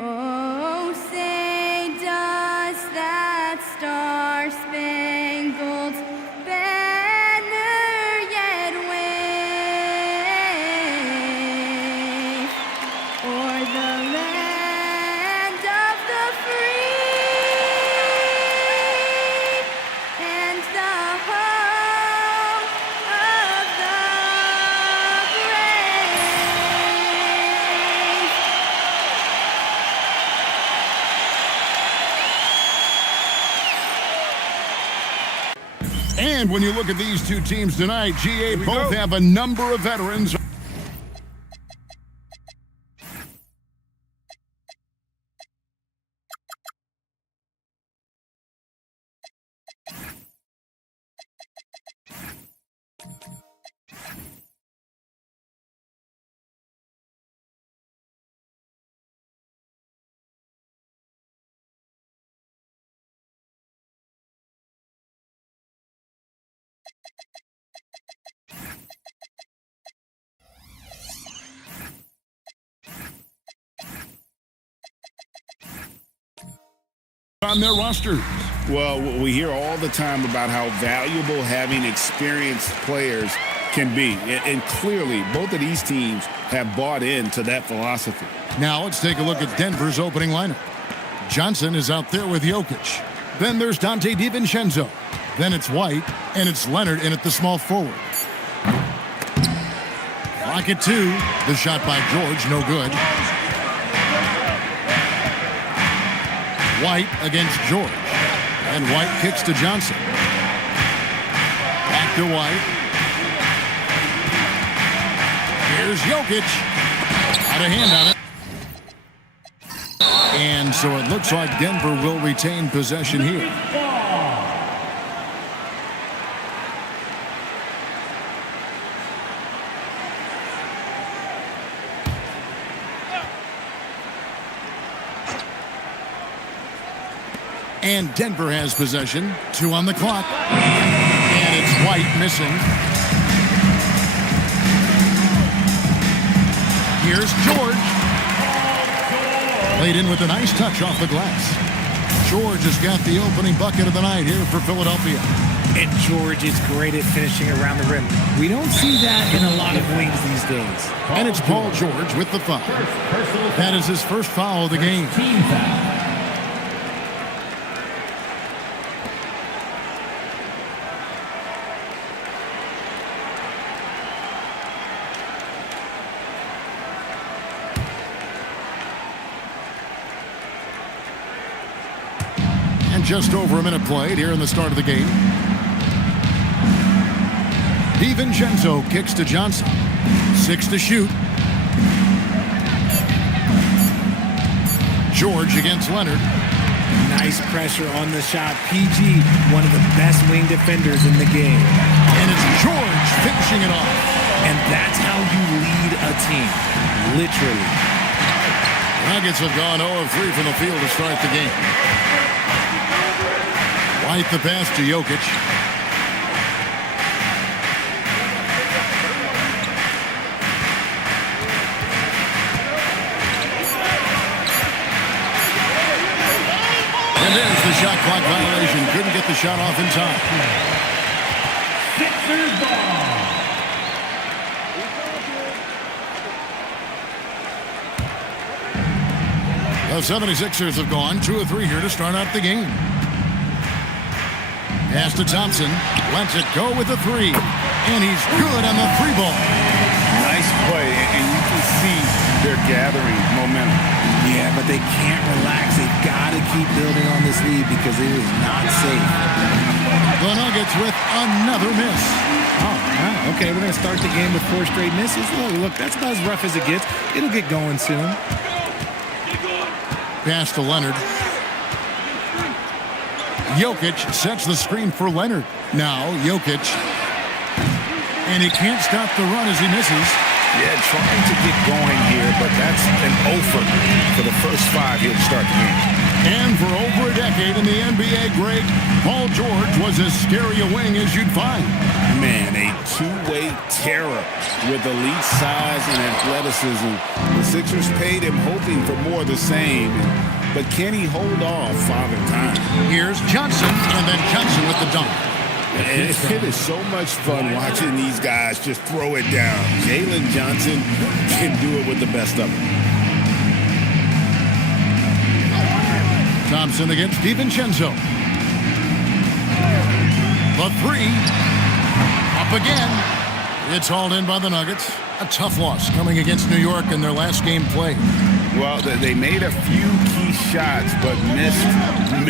Oh, say does that star-spangled banner yet wave o'er the land of the free and the home of the brave. And when you look at these two teams tonight, GA both have a number of veterans. On their rosters. Well, we hear all the time about how valuable having experienced players can be. And clearly, both of these teams have bought into that philosophy. Now let's take a look at Denver's opening lineup. Johnson is out there with Jokic. Then there's Dante DiVincenzo. Then it's White, and it's Leonard in at the small forward. Clock at 2. The shot by George, no good. White against George. And White kicks to Johnson. Back to White. Here's Jokic. Out of hand on it. And so it looks like Denver will retain possession here. And Denver has possession. 2 on the clock. And it's White missing. Here's George. Played in with a nice touch off the glass. George has got the opening bucket of the night here for Philadelphia. And George is great at finishing around the rim. We don't see that in a lot of wings these days. And it's Paul George with the foul. That is his first foul of the game. Team foul. Just over a minute played here in the start of the game. DiVincenzo kicks to Johnson. 6 to shoot. George against Leonard. Nice pressure on the shot. PG, one of the best wing defenders in the game. And it's George finishing it off. And that's how you lead a team. Literally. Nuggets have gone 0-3 from the field to start the game. White the pass to Jokic. And there's the shot clock violation. Couldn't get the shot off in time. Sixers ball. The 76ers have gone 2 of 3 here to start out the game. Pass to Thompson. Lets it go with the 3. And he's good on the 3 ball. Nice play, and you can see they're gathering momentum. Yeah, but they can't relax. They've got to keep building on this lead because it is not safe. The Nuggets with another miss. Oh, wow. Okay, we're going to start the game with 4 straight misses. Look, that's about as rough as it gets. It'll get going soon. Pass to Leonard. Jokic sets the screen for Leonard. Now Jokic. And he can't stop the run as he misses. Yeah, trying to get going here, but that's an offer for the first 5 here to start the game. And for over a decade in the NBA, Greg, Paul George was as scary a wing as you'd find. Man, a two-way terror with elite size and athleticism. The Sixers paid him hoping for more of the same. But can he hold off Father Time? Here's Johnson, and then Johnson with the dunk. It is so much fun watching these guys just throw it down. Jalen Johnson can do it with the best of them. Thompson against DiVincenzo. The three. Up again. It's hauled in by the Nuggets. A tough loss coming against New York in their last game played. Well, they made a few key shots, but missed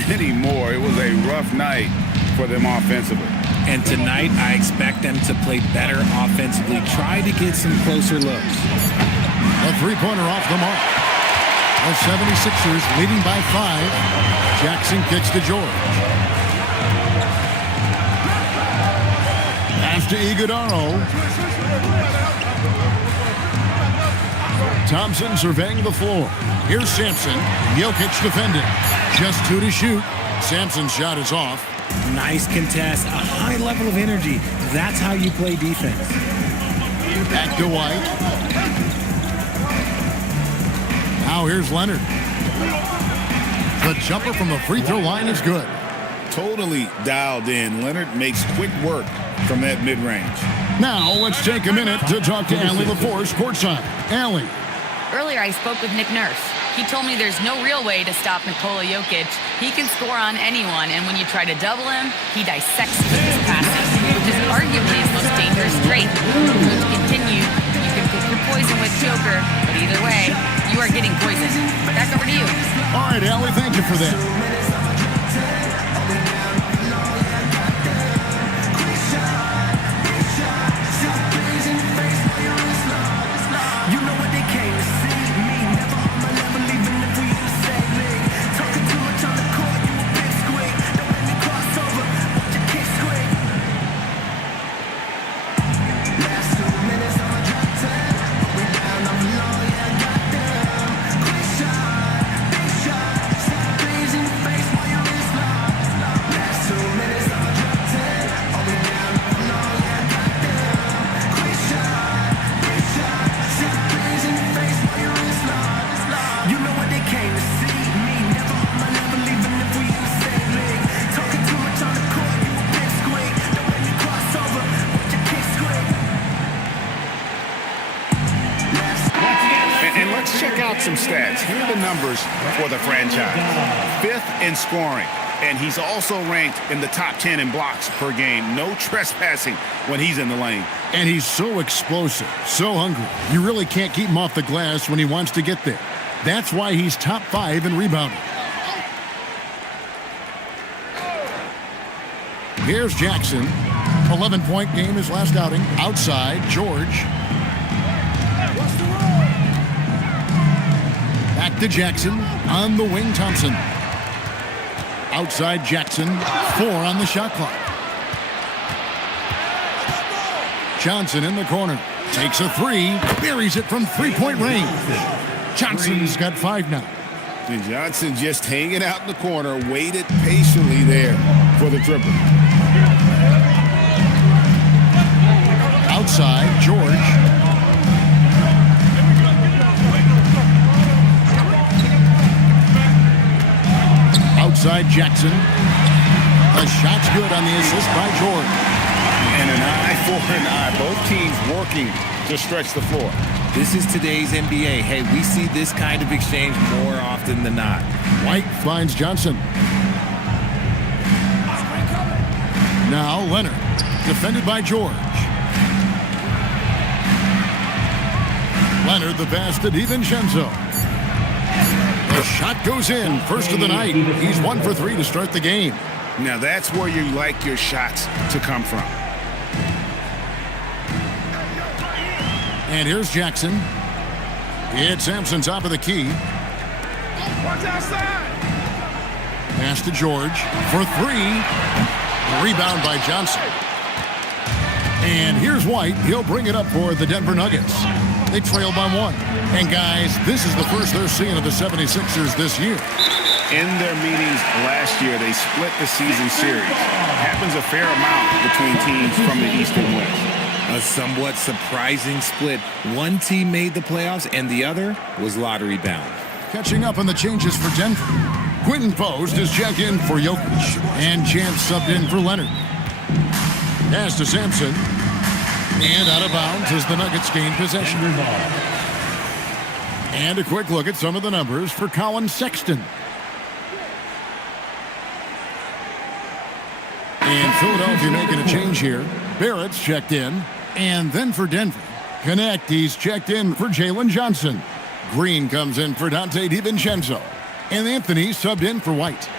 many more. It was a rough night for them offensively. And tonight, I expect them to play better offensively. Try to get some closer looks. A three-pointer off the mark. The 76ers leading by 5. Jackson kicks to George. Pass to Iguodaro. Thompson surveying the floor. Here's Sampson. Jokic defending. Just 2 to shoot. Sampson's shot is off. Nice contest. A high level of energy. That's how you play defense. Back to White. Now here's Leonard. The jumper from the free throw line is good. Totally dialed in. Leonard makes quick work from that mid-range. Now let's take a minute to talk to Allie LaForce courtside. Allie. Earlier, I spoke with Nick Nurse. He told me there's no real way to stop Nikola Jokic. He can score on anyone, and when you try to double him, he dissects you with his passes, which is arguably his most dangerous trait. So to continue, you can pick your poison with Joker, but either way, you are getting poisoned. Back over to you. All right, Allie, thank you for that. Some stats. Here are the numbers for the franchise. 5th in scoring, and he's also ranked in the top 10 in blocks per game. No trespassing when he's in the lane. And he's so explosive, so hungry. You really can't keep him off the glass when he wants to get there. That's why he's top 5 in rebounding. Here's Jackson. 11-point game his last outing. Outside, George. Back to Jackson. On the wing, Thompson. Outside, Jackson. 4 on the shot clock. Johnson in the corner. Takes a 3. Buries it from 3-point range. Johnson's got 5 now. And Johnson just hanging out in the corner, waited patiently there for the triple. Outside, George. Outside, Jackson. The shot's good on the assist by George. And an eye for an eye. Both teams working to stretch the floor. This is today's NBA. Hey, we see this kind of exchange more often than not. White finds Johnson. Now Leonard, defended by George. Leonard, the pass to DiVincenzo. The shot goes in. First of the night. He's 1 for 3 to start the game. Now that's where you like your shots to come from. And here's Jackson. It's Sampson top of the key. Watch outside. Pass to George for 3. Rebound by Johnson. And here's White. He'll bring it up for the Denver Nuggets. They trail by 1. And guys, this is the first they're seeing of the 76ers this year. In their meetings last year, they split the season series. Happens a fair amount between teams from the East and West. A somewhat surprising split. One team made the playoffs and the other was lottery bound. Catching up on the changes for Denver. Quinton Post is checked in for Jokic, and Chance subbed in for Leonard. Pass to Sampson, and out of bounds as the Nuggets gain possession. And a quick look at some of the numbers for Colin Sexton. And Philadelphia making a change here. Barrett's checked in, and then for Denver, Connect, he's checked in for Jalen Johnson. Green comes in for Dante DiVincenzo. And Anthony subbed in for White.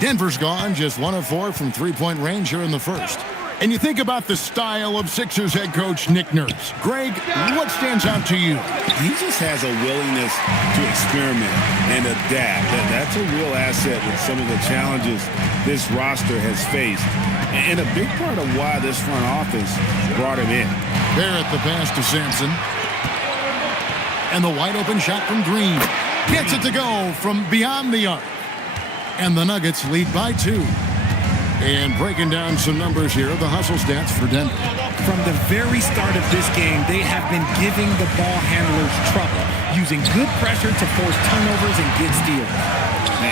Denver's gone just 1 of 4 from three-point range here in the first. And you think about the style of Sixers head coach Nick Nurse. Greg, what stands out to you? He just has a willingness to experiment and adapt. That's a real asset with some of the challenges this roster has faced. And a big part of why this front office brought him in. Barrett the pass to Sampson. And the wide open shot from Green. Gets it to go from beyond the arc. And the Nuggets lead by 2. And breaking down some numbers here, the hustle stats for Denver. From the very start of this game, they have been giving the ball handlers trouble, using good pressure to force turnovers and get steals.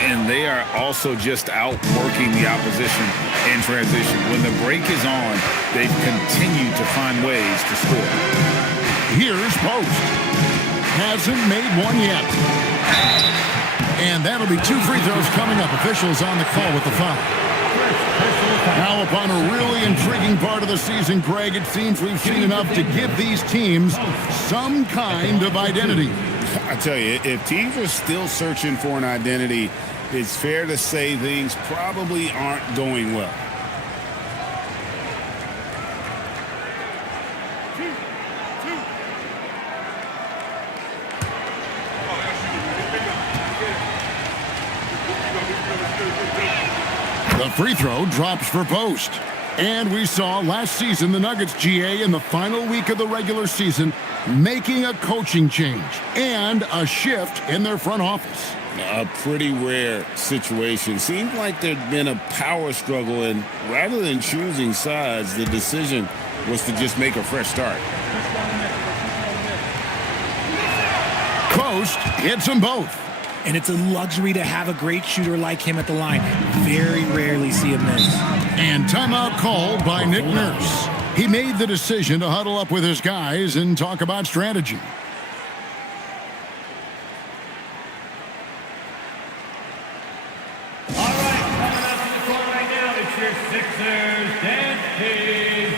And they are also just outworking the opposition in transition. When the break is on, they've continued to find ways to score. Here's Post. Hasn't made one yet. And that'll be 2 free throws coming up. Officials on the call with the foul. Now upon a really intriguing part of the season, Greg, it seems we've seen enough to give these teams some kind of identity. I tell you, if teams are still searching for an identity, it's fair to say things probably aren't going well. The free throw drops for Post. And we saw last season the Nuggets GA in the final week of the regular season making a coaching change and a shift in their front office. A pretty rare situation. Seems like there'd been a power struggle, and rather than choosing sides, the decision was to just make a fresh start. Post hits them both. And it's a luxury to have a great shooter like him at the line. Very rarely see him miss. And timeout called by Nick Nurse. He made the decision to huddle up with his guys and talk about strategy. All right, coming up to the court right now, it's your Sixers dance team.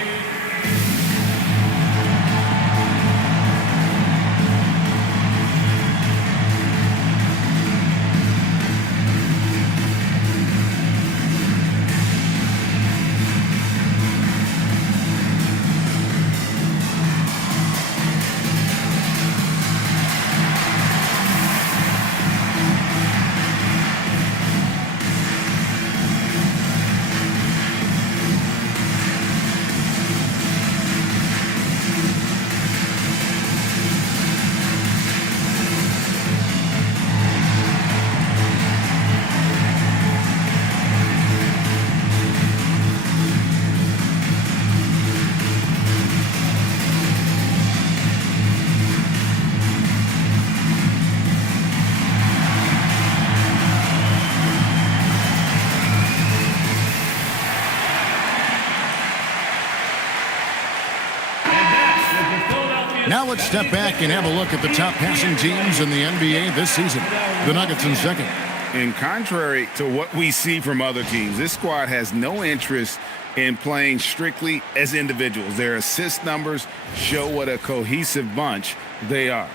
Now let's step back and have a look at the top passing teams in the NBA this season. The Nuggets in second. And contrary to what we see from other teams, this squad has no interest in playing strictly as individuals. Their assist numbers show what a cohesive bunch they are.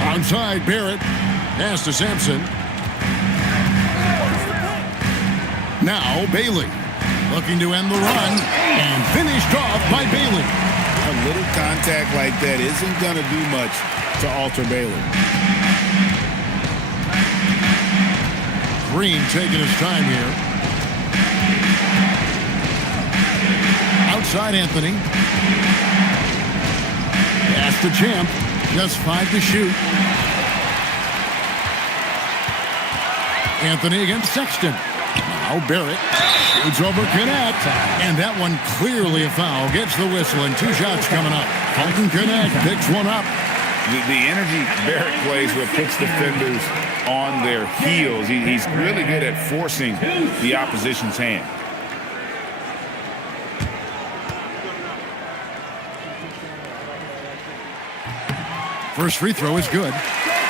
Onside, Barrett. Pass to Sampson. Now Bailey looking to end the run and finished off by Bailey. A little contact like that isn't going to do much to alter Bailey. Green taking his time here. outside Anthony. Pass to Champ. Just 5 to shoot. Anthony against Sexton. Now Barrett shoots over Connect. And that one clearly a foul. Gets the whistle and 2 shots coming up. Fulton Connect picks one up. The energy Barrett plays with puts defenders on their heels. He's really good at forcing the opposition's hand. First free throw is good.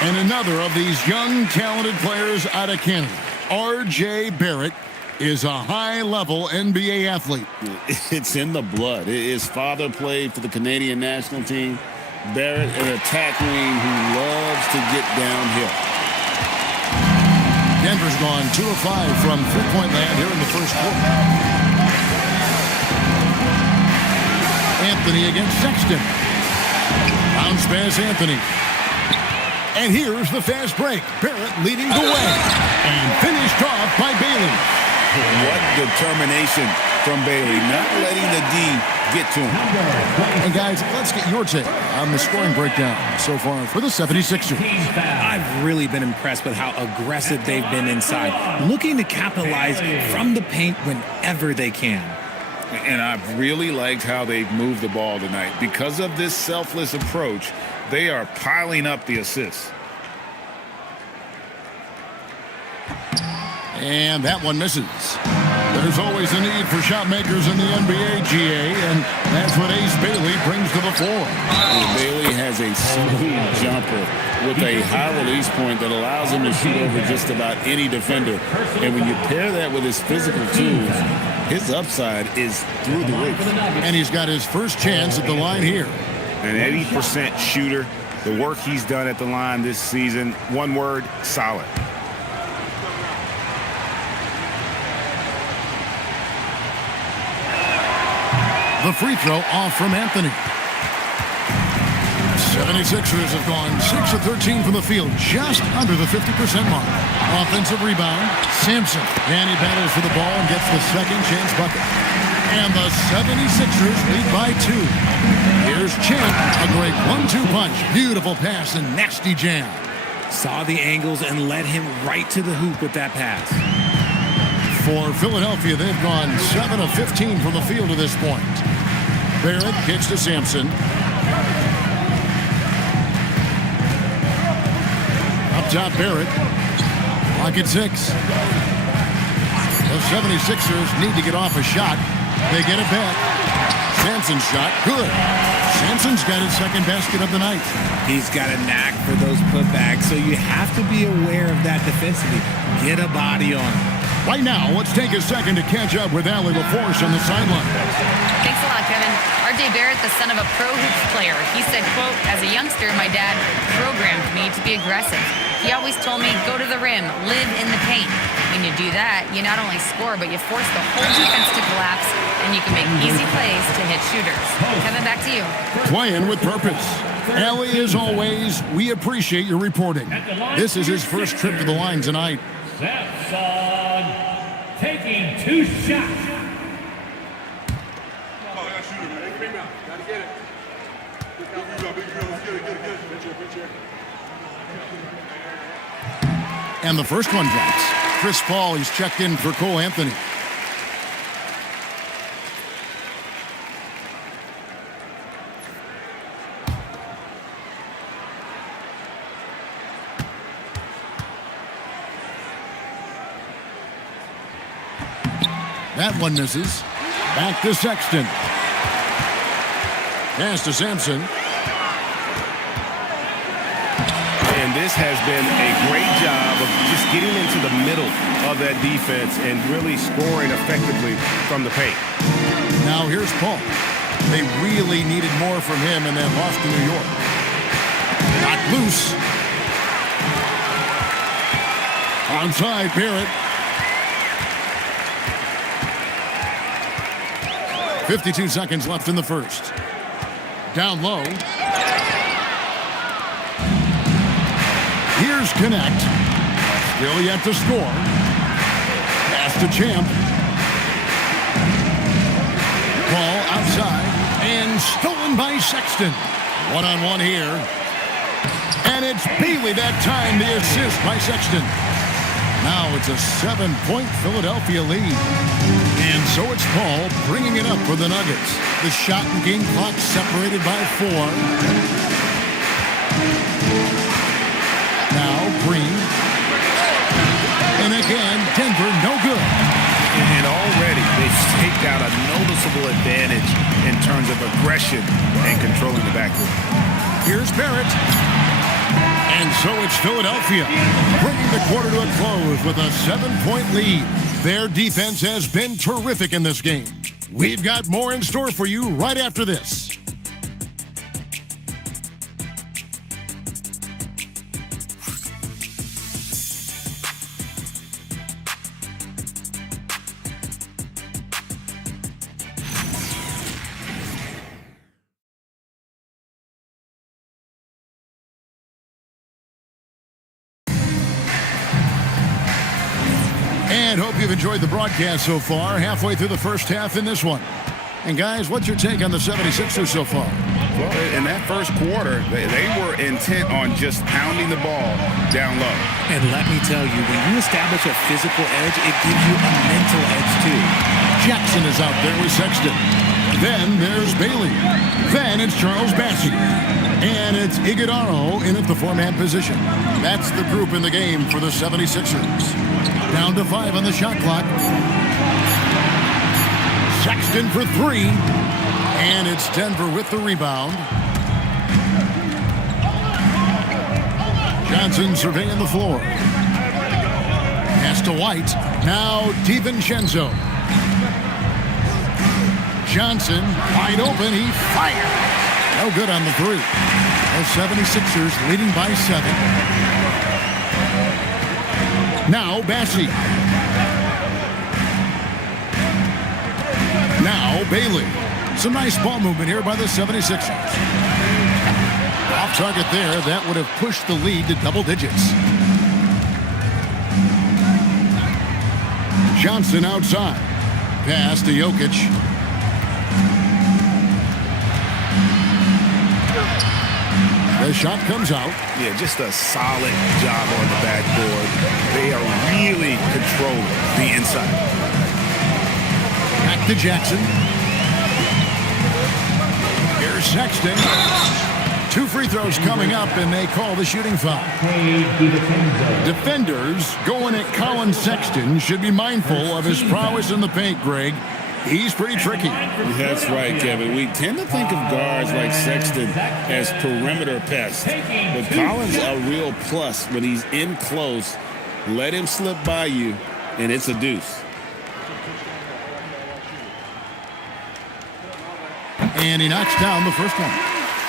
And another of these young, talented players out of Canada, R.J. Barrett, is a high-level NBA athlete. It's in the blood. His father played for the Canadian national team. Barrett, an attack wing who loves to get downhill. Denver's gone 2 of 5 from three-point land here in the first quarter. Anthony against Sexton. Bounce pass Anthony. And here's the fast break. Barrett leading the way. And finished off by Bailey. What determination from Bailey, not letting the D get to him. And guys, let's get your take on the scoring breakdown so far for the 76ers. I've really been impressed with how aggressive they've been inside, looking to capitalize from the paint whenever they can. And I've really liked how they've moved the ball tonight. Because of this selfless approach, they are piling up the assists. And that one misses. There's always a need for shot makers in the NBA, GA, and that's what Ace Bailey brings to the floor. Bailey has a smooth jumper with a high release point that allows him to shoot over just about any defender. And when you pair that with his physical tools, his upside is through the roof. And he's got his first chance at the line here. An 80% shooter. The work he's done at the line this season, one word, solid. The free throw off from Anthony. 76ers have gone 6 of 13 from the field, just under the 50% mark. Offensive rebound, Sampson. And he battles for the ball and gets the second chance bucket. And the 76ers lead by 2. Here's Champ, a great 1-2 punch. Beautiful pass and nasty jam. Saw the angles and led him right to the hoop with that pass. For Philadelphia, they've gone 7 of 15 from the field to this point. Barrett kicks to Sampson. Up top, Barrett. Clock at 6. The 76ers need to get off a shot. They get it back. Sampson's shot, good. Sampson's got his second basket of the night. He's got a knack for those putbacks, so you have to be aware of that defensively. Get a body on him. Right now, let's take a second to catch up with Allie LaForce on the sideline. Thanks a lot, Kevin. R.J. Barrett, the son of a pro hoops player. He said, quote, as a youngster, my dad programmed me to be aggressive. He always told me, go to the rim, live in the paint. When you do that, you not only score, but you force the whole defense to collapse, and you can make easy plays to hit shooters. Kevin, back to you. Playing with purpose. Allie, as always, we appreciate your reporting. This is his first trip to the line tonight. Sampson taking 2 shots. And the first one drops. Chris Paul, he's checked in for Cole Anthony. That one misses. Back to Sexton. Pass to Sampson. And this has been a great job of just getting into the middle of that defense and really scoring effectively from the paint. Now here's Paul. They really needed more from him in that loss to New York. Not loose. Onside, Barrett. 52 seconds left in the first. Down low. Here's Connect. Still yet to score. Pass to Champ. Ball outside and stolen by Sexton. One-on-one here. And it's Bailey that time, the assist by Sexton. Now it's a 7-point Philadelphia lead. And so it's Paul bringing it up for the Nuggets. The shot and game clock separated by 4. Now Green. And again, Denver no good. And already they've staked out a noticeable advantage in terms of aggression and controlling the backcourt. Here's Barrett. And so it's Philadelphia, bringing the quarter to a close with a 7-point lead. Their defense has been terrific in this game. We've got more in store for you right after this. And hope you've enjoyed the broadcast so far, halfway through the first half in this one. And guys, what's your take on the 76ers so far? Well, in that first quarter, they were intent on just pounding the ball down low. And let me tell you, when you establish a physical edge, it gives you a mental edge too. Jackson is out there with Sexton. Then there's Bailey. Then it's Charles Bassey. And it's Iguodala in at the 4-man position. That's the group in the game for the 76ers. Down to 5 on the shot clock. Sexton for 3. And it's Denver with the rebound. Johnson surveying the floor. Pass to White. Now DiVincenzo. Johnson wide open. He fired. No good on the 3. The 76ers leading by 7. Now Bassey. Now Bailey. Some nice ball movement here by the 76ers. Off target there. That would have pushed the lead to double digits. Johnson outside. Pass to Jokic. The shot comes out. Yeah, just a solid job on the backboard. They are really controlling the inside. Back to Jackson. Here's Sexton. 2 free throws coming up, and they call the shooting foul. Defenders going at Colin Sexton should be mindful of his prowess in the paint, Greg. He's pretty tricky. That's right, Kevin. We tend to think of guards like Sexton as perimeter pests. But Collins a real plus when he's in close. Let him slip by you, and it's a deuce. And he knocks down the first one.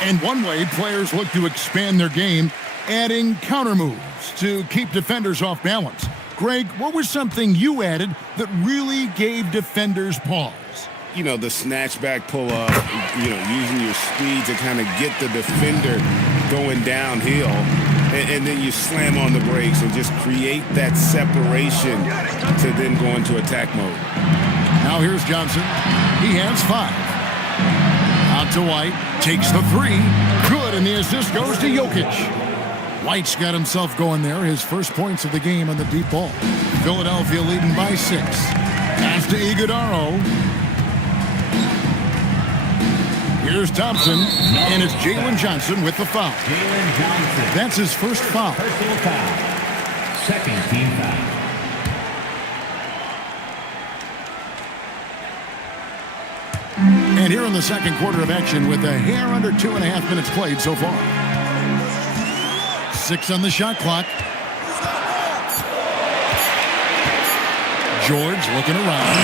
And one way players look to expand their game, adding counter moves to keep defenders off balance. Greg, what was something you added that really gave defenders pause? You know, the snatchback pull-up, using your speed to kind of get the defender going downhill. And then you slam on the brakes and just create that separation to then go into attack mode. Now here's Johnson. He has 5. Out to White. Takes the 3. Good, and the assist goes to Jokic. White's got himself going there. His first points of the game on the deep ball. Philadelphia leading by 6. Pass to Iguodala. Here's Thompson, and it's Jalen Johnson with the foul. Jalen Johnson. That's his first foul. Personal foul. Second team foul. And here in the second quarter of action with a hair under 2.5 minutes played so far. 6 on the shot clock. George looking around.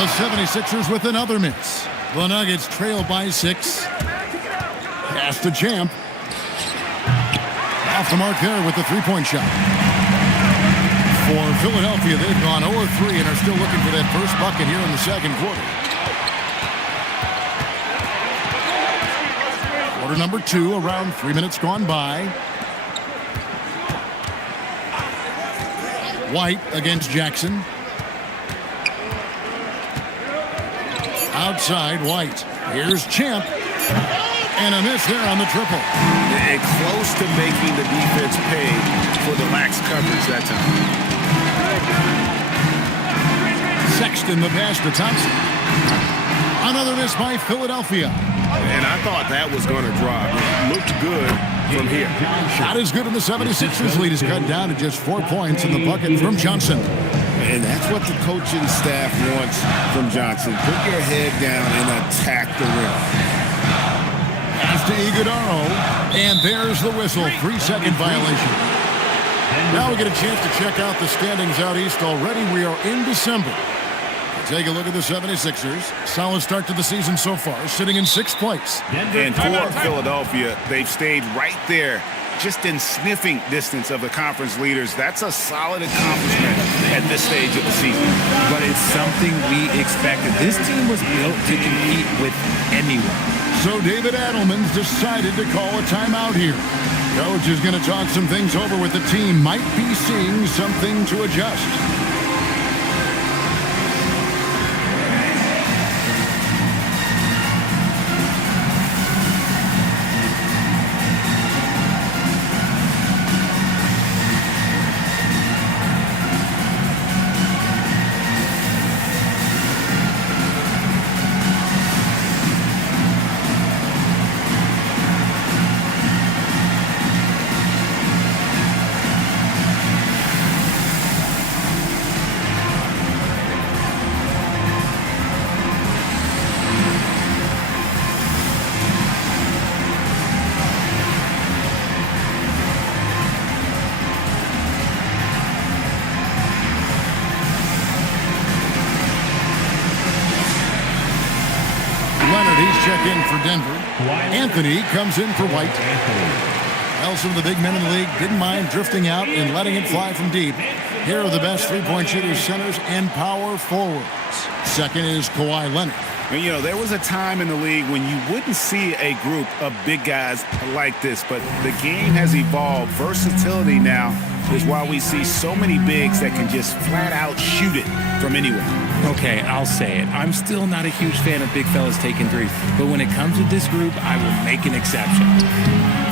The 76ers with another miss. The Nuggets trail by 6. Pass to Champ. Off the mark there with the 3-point shot. For Philadelphia, they've gone 0-3 and are still looking for that first bucket here in the second quarter. Quarter number 2, around 3 minutes gone by. White against Jackson. Outside White. Here's Champ. And a miss there on the triple. And close to making the defense pay for the lax coverage that time. Sexton the pass to Thompson. Another miss by Philadelphia. And I thought that was going to drop. It looked good from here. Shot is good, and the 76ers lead is cut down to just 4 points in the bucket from Johnson. And that's what the coaching staff wants from Johnson. Put your head down and attack the rim. Pass to Iguodaro, and there's the whistle. 3-second violation. Now we get a chance to check out the standings out east already. We are in December. Take a look at the 76ers. Solid start to the season so far, sitting in 6th place. And for Philadelphia, they've stayed right there, just in sniffing distance of the conference leaders. That's a solid accomplishment at this stage of the season. But it's something we expected. This team was built to compete with anyone. So David Adelman's decided to call a timeout here. Coach is going to talk some things over with the team. Might be seeing something to adjust. Check in for Denver. Anthony comes in for White. Well, some of the big men in the league didn't mind drifting out and letting it fly from deep. Here are the best three-point shooters, centers, and power forwards. Second is Kawhi Leonard. And, you know, there was a time in the league when you wouldn't see a group of big guys like this, but the game has evolved. Versatility now is why we see so many bigs that can just flat out shoot it from anywhere. Okay, I'll say it. I'm still not a huge fan of big fellas taking threes, but when it comes to this group, I will make an exception.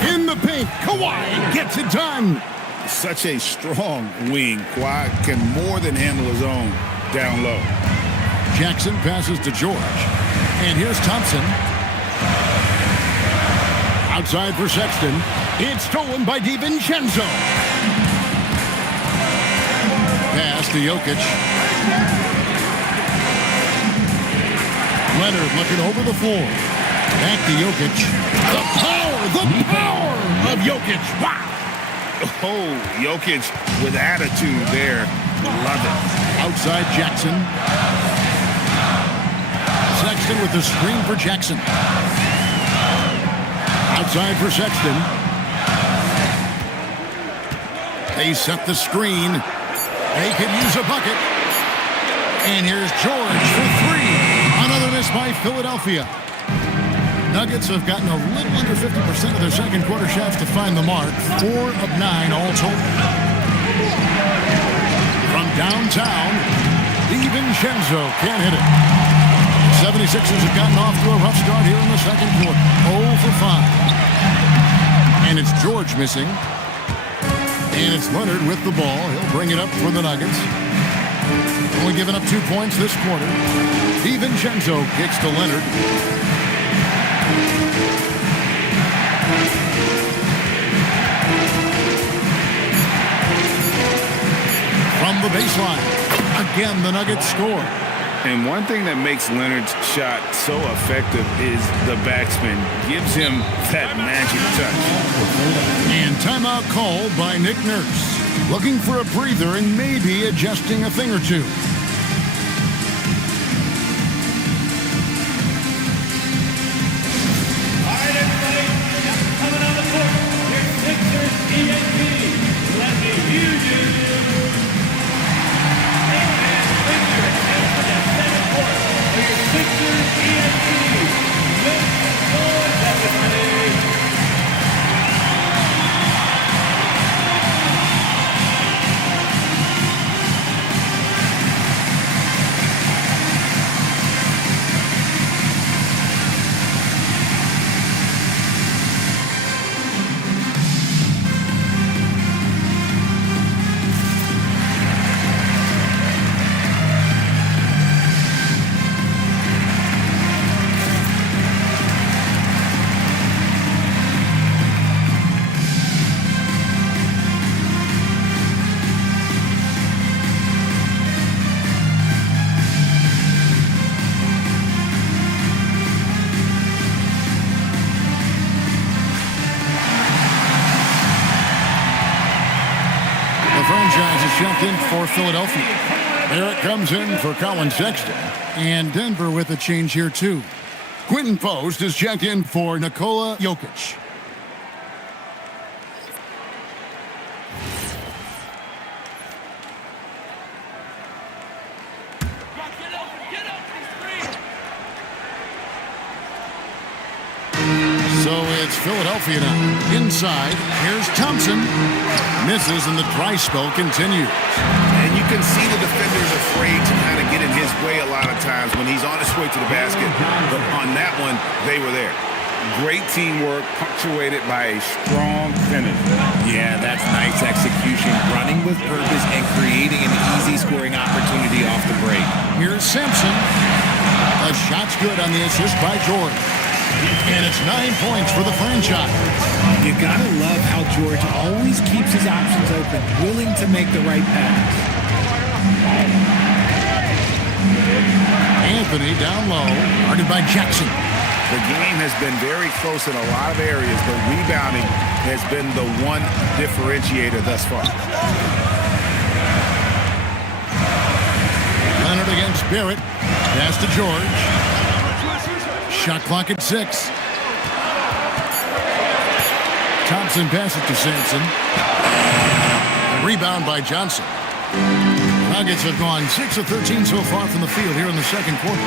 In the paint, Kawhi gets it done. Such a strong wing. Kawhi can more than handle his own down low. Jackson passes to George. And here's Thompson. Outside for Sexton. It's stolen by DiVincenzo. Pass to Jokic. Leonard looking over the floor. Back to Jokic. The power of Jokic. Wow. Oh, Jokic with attitude there. Love it. Outside Jackson. Sexton with the screen for Jackson. Outside for Sexton. They set the screen. They could use a bucket. And here's George for three. Another miss by Philadelphia. Nuggets have gotten a little under 50% of their second quarter shots to find the mark. 4 of 9 all total. From downtown, DiVincenzo can't hit it. 76ers have gotten off to a rough start here in the second quarter. 0 for 5. And it's George missing. And it's Leonard with the ball. He'll bring it up for the Nuggets. Only giving up 2 points this quarter. DiVincenzo kicks to Leonard. From the baseline. Again, the Nuggets score. And one thing that makes Leonard's shot so effective is the backspin. Gives him that magic touch. And timeout called by Nick Nurse. Looking for a breather and maybe adjusting a thing or two. All right, everybody. Now coming on the court, your Sixers ENT. Let me hear you. Amen. Sixers enter the center court for your Sixers ENT. Make some noise, everybody. checked in for Philadelphia. Barrett comes in for Colin Sexton. And Denver with a change here, too. Quinton Post is checked in for Nikola Jokic. So it's Philadelphia now. Inside, here's Thompson. Misses and the dry spell continues. And you can see the defender's afraid to kind of get in his way a lot of times when he's on his way to the basket. But on that one, they were there. Great teamwork, punctuated by a strong finish. Yeah, that's nice execution, running with purpose and creating an easy scoring opportunity off the break. Here's Simpson. The shot's good on the assist by George. And it's 9 points for the franchise. You gotta love how George always keeps his options open, willing to make the right pass. Anthony down low, guarded by Jackson. The game has been very close in a lot of areas, but rebounding has been the one differentiator thus far. Leonard against Barrett. Pass to George. Shot clock at 6. Thompson passes to Sampson. Rebound by Johnson. Nuggets have gone 6 of 13 so far from the field here in the second quarter.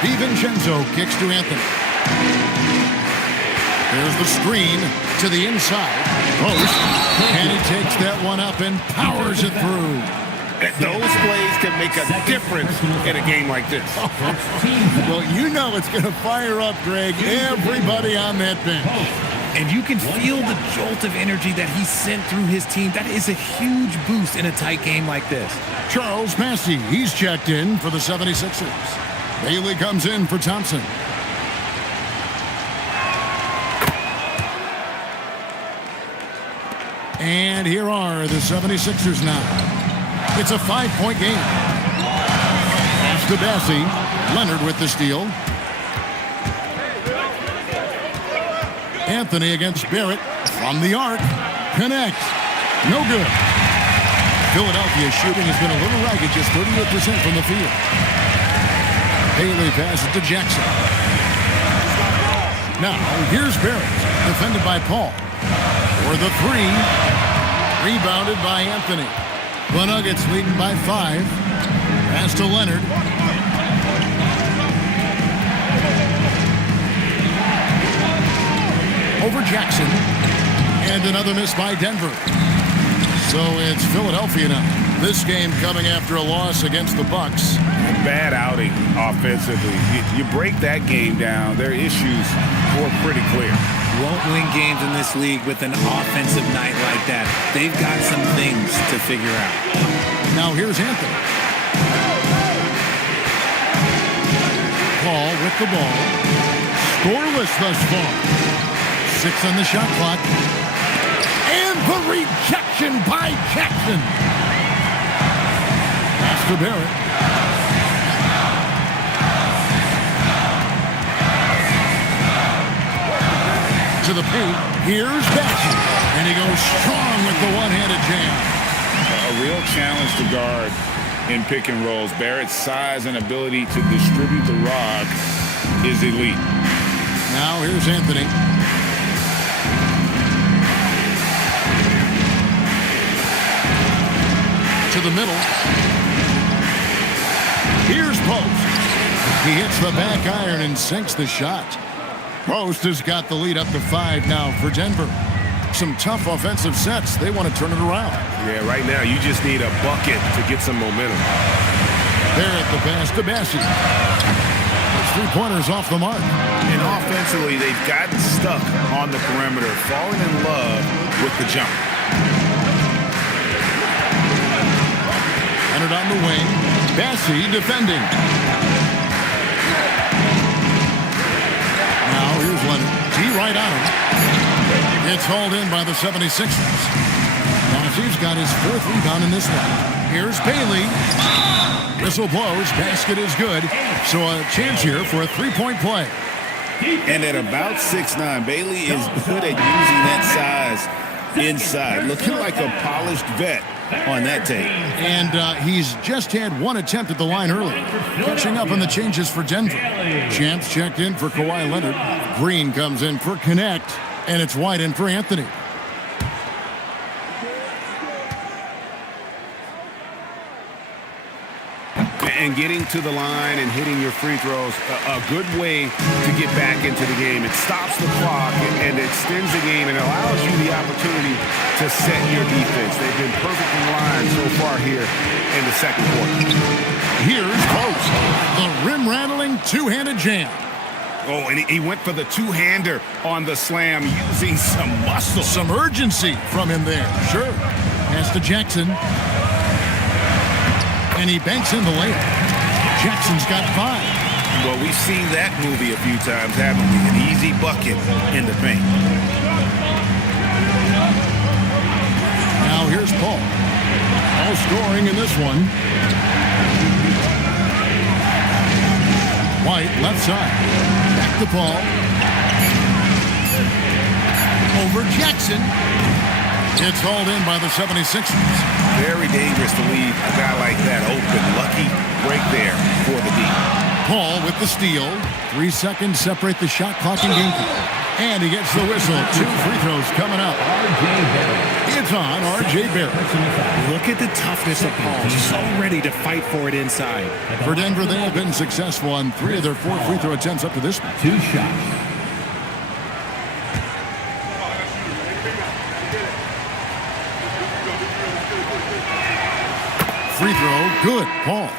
DiVincenzo kicks to Anthony. There's the screen to the inside. Post. And he takes that one up and powers it through. Those plays can make a difference in a game like this. Well, you know it's going to fire up, Greg, everybody on that bench. And you can feel the jolt of energy that he sent through his team. That is a huge boost in a tight game like this. Charles Massey, he's checked in for the 76ers. Bailey comes in for Thompson. And here are the 76ers now. It's a 5-point game. Pass to Bassey. Leonard with the steal. Anthony against Barrett from the arc. Connects. No good. Philadelphia's shooting has been a little ragged, just 38% from the field. Bailey passes to Jackson. Now, here's Barrett, defended by Paul. For the 3. Rebounded by Anthony. The Nuggets leading by 5. Pass to Leonard. Over Jackson. And another miss by Denver. So it's Philadelphia now. This game coming after a loss against the Bucks. Bad outing offensively. You break that game down, their issues were pretty clear. Won't win games in this league with an offensive night like that. They've got some things to figure out. Now here's Anthony. Paul with the ball. Scoreless thus far. 6 on the shot clock. And the rejection by Jackson. Pass to Barrett. To the paint. Here's Bassey. And he goes strong with the one-handed jam. A real challenge to guard in pick and rolls. Barrett's size and ability to distribute the rock is elite. Now here's Anthony. To the middle. Here's Post. He hits the back iron and sinks the shot. Post has got the lead up to 5 now for Denver. Some tough offensive sets. They want to turn it around. Yeah, right now you just need a bucket to get some momentum. Barrett the pass to Bassey. Those 3-pointers off the mark. And offensively, they've gotten stuck on the perimeter, falling in love with the jump. Leonard on the wing. Bassey defending. Now here's Leonard. G right on him. It's hauled in by the 76ers. Bassey's got his 4th rebound in this one. Here's Bailey. Whistle blows. Basket is good. So a chance here for a 3-point play. And at about 6'9", Bailey is good at using that size inside. Looking like a polished vet on that tape. And he's just had one attempt at the line earlier. Catching up on the changes for Denver. Champs checked in for Kawhi Leonard. Green comes in for Connect. And it's White in for Anthony. And getting to the line and hitting your free throws, a good way to get back into the game. It stops the clock and extends the game and allows you the opportunity to set your defense. They've been perfect in line so far here in the second quarter. Here's Post. The rim-rattling two-handed jam. Oh, and he went for the two-hander on the slam using some muscle. Some urgency from him there. Sure. Pass to Jackson. And he banks in the layup. Jackson's got 5. Well, we've seen that movie a few times, haven't we? An easy bucket in the paint. Now here's Paul. All scoring in this one. White, left side. Back to Paul. Over Jackson. It's hauled in by the 76ers. Very dangerous to leave a guy like that open. Lucky break there for the D. Paul with the steal. 3 seconds separate the shot clock and game clock. And he gets the whistle. 2 free throws coming up. It's on R.J. Barrett. Look at the toughness of Paul. So ready to fight for it inside. For Denver, they have been successful on 3 of their 4 free throw attempts up to this point. 2 shots. Free throw, good, Paul.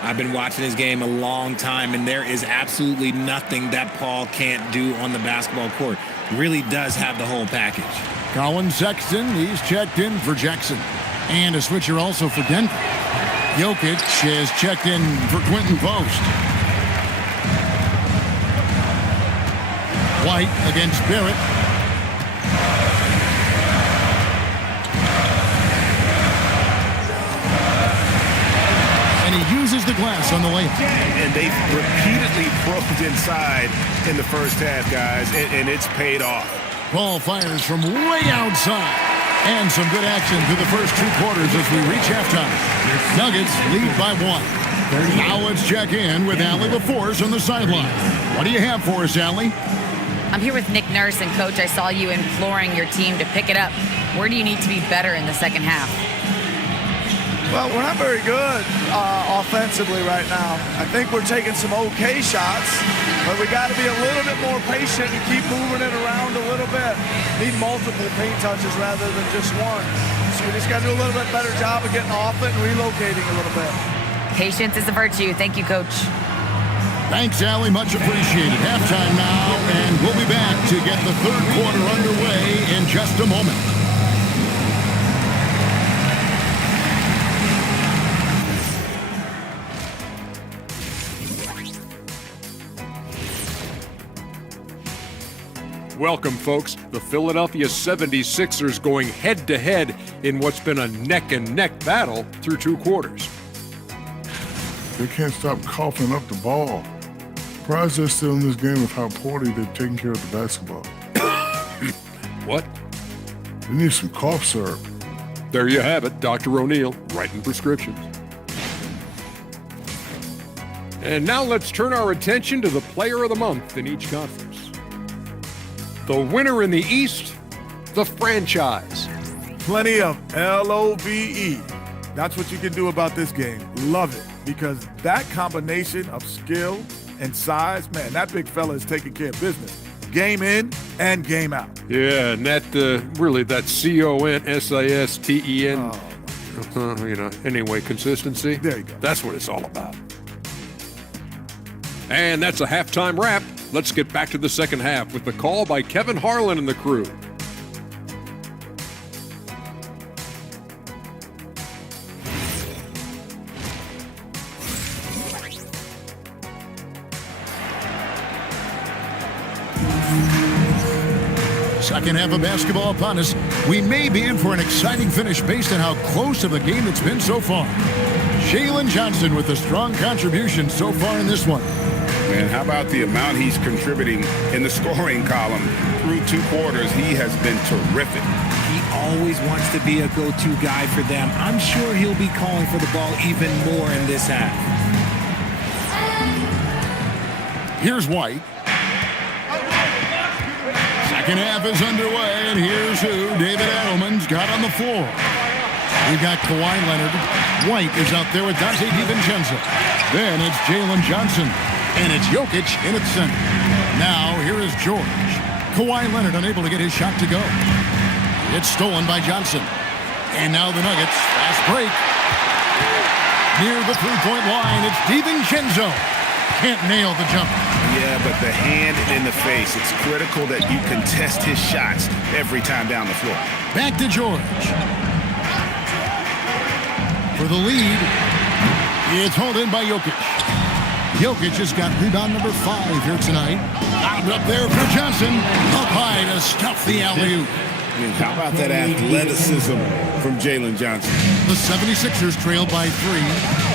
I've been watching this game a long time, and there is absolutely nothing that Paul can't do on the basketball court. Really does have the whole package. Colin Sexton, he's checked in for Jackson. And a switcher also for Denver. Jokic has checked in for Quentin Post. White against Barrett. And he uses the glass on the layup. And they've repeatedly probed inside in the first half, guys, and it's paid off. Paul fires from way outside. And some good action through the first 2 quarters as we reach halftime. Nuggets lead by 1. Now let's check in with Allie LaForce on the sideline. What do you have for us, Allie? I'm here with Nick Nurse, and Coach, I saw you imploring your team to pick it up. Where do you need to be better in the second half? Well, we're not very good offensively right now. I think we're taking some okay shots, but we got to be a little bit more patient and keep moving it around a little bit. Need multiple paint touches rather than just one. So we just got to do a little bit better job of getting off it and relocating a little bit. Patience is a virtue. Thank you, Coach. Thanks, Allie. Much appreciated. Halftime now, and we'll be back to get the third quarter underway in just a moment. Welcome, folks. The Philadelphia 76ers going head-to-head in what's been a neck-and-neck battle through 2 quarters. They can't stop coughing up the ball. Surprised they're still in this game with how poorly they've taken care of the basketball. What? We need some cough syrup. There you have it, Dr. O'Neill, writing prescriptions. And now let's turn our attention to the player of the month in each conference. The winner in the East, the franchise. Plenty of LOVE. That's what you can do about this game. Love it. Because that combination of skill and size, man, that big fella is taking care of business. Game in and game out. Yeah, and that really that CONSISTEN. Anyway, consistency. There you go. That's what it's all about. And that's a halftime wrap. Let's get back to the second half with the call by Kevin Harlan and the crew. Second half of basketball upon us. We may be in for an exciting finish based on how close of a game it's been so far. Jalen Johnson with a strong contribution so far in this one. Man, how about the amount he's contributing in the scoring column through 2 quarters? He has been terrific. He always wants to be a go-to guy for them. I'm sure he'll be calling for the ball even more in this half. Here's White. Second half is underway, and here's who David Edelman's got on the floor. We've got Kawhi Leonard. White is out there with Dante DiVincenzo. Then it's Jalen Johnson. And it's Jokic in its center. Now, here is George. Kawhi Leonard unable to get his shot to go. It's stolen by Johnson. And now the Nuggets. Fast break. Near the three-point line, it's DiVincenzo. Can't nail the jumper. Yeah, but the hand in the face. It's critical that you contest his shots every time down the floor. Back to George. For the lead, it's hauled in by Jokic. Jokic has got rebound number 5 here tonight. Up there for Johnson. Up high to stuff the alley-oop. How about that athleticism from Jalen Johnson? The 76ers trail by 3.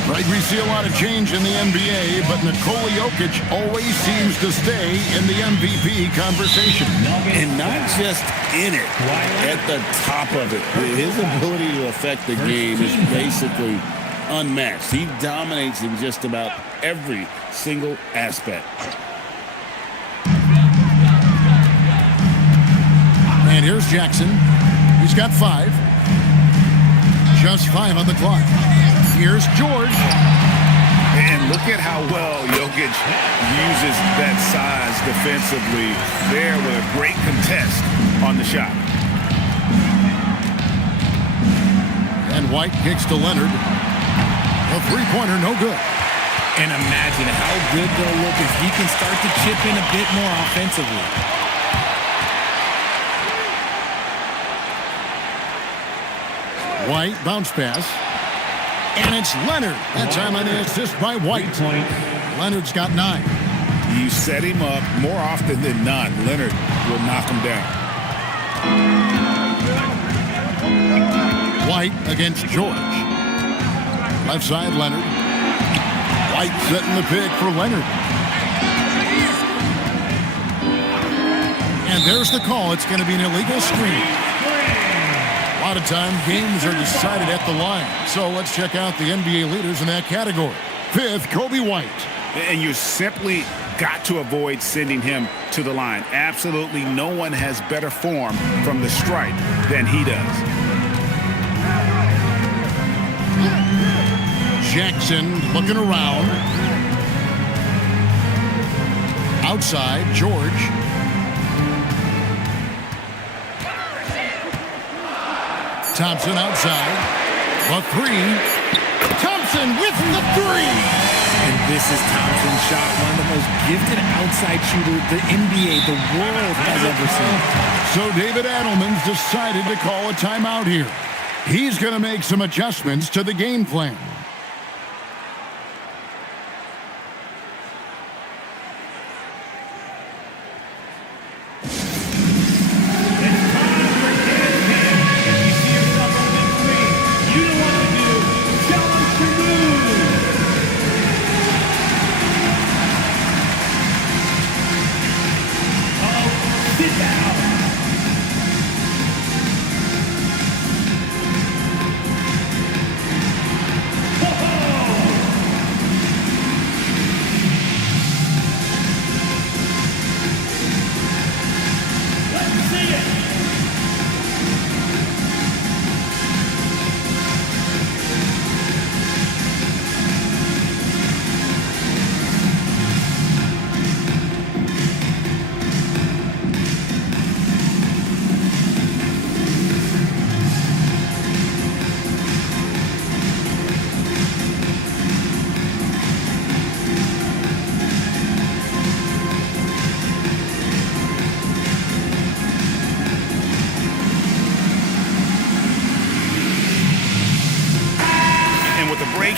Right, we see a lot of change in the NBA, but Nikola Jokic always seems to stay in the MVP conversation. And not just in it, at the top of it. His ability to affect the game is basically unmatched. He dominates in just about every single aspect. And here's Jackson. He's got 5. Just 5 on the clock. Here's George. And look at how well Jokic uses that size defensively there with a great contest on the shot. And White kicks to Leonard. A three-pointer, no good. And imagine how good they'll look if he can start to chip in a bit more offensively. White, bounce pass. And it's Leonard. That time on the assist by White. Leonard's got 9. You set him up more often than not. Leonard will knock him down. White against George. Left side, Leonard. White setting the pick for Leonard. And there's the call. It's going to be an illegal screen. A lot of time, games are decided at the line. So let's check out the NBA leaders in that category. 5th, Kobe White. And you simply got to avoid sending him to the line. Absolutely no one has better form from the stripe than he does. Jackson looking around. Outside, George. Thompson outside. A 3. Thompson with the 3. And this is Thompson's shot, one of the most gifted outside shooters the NBA, the world has ever seen. So David Edelman's decided to call a timeout here. He's going to make some adjustments to the game plan.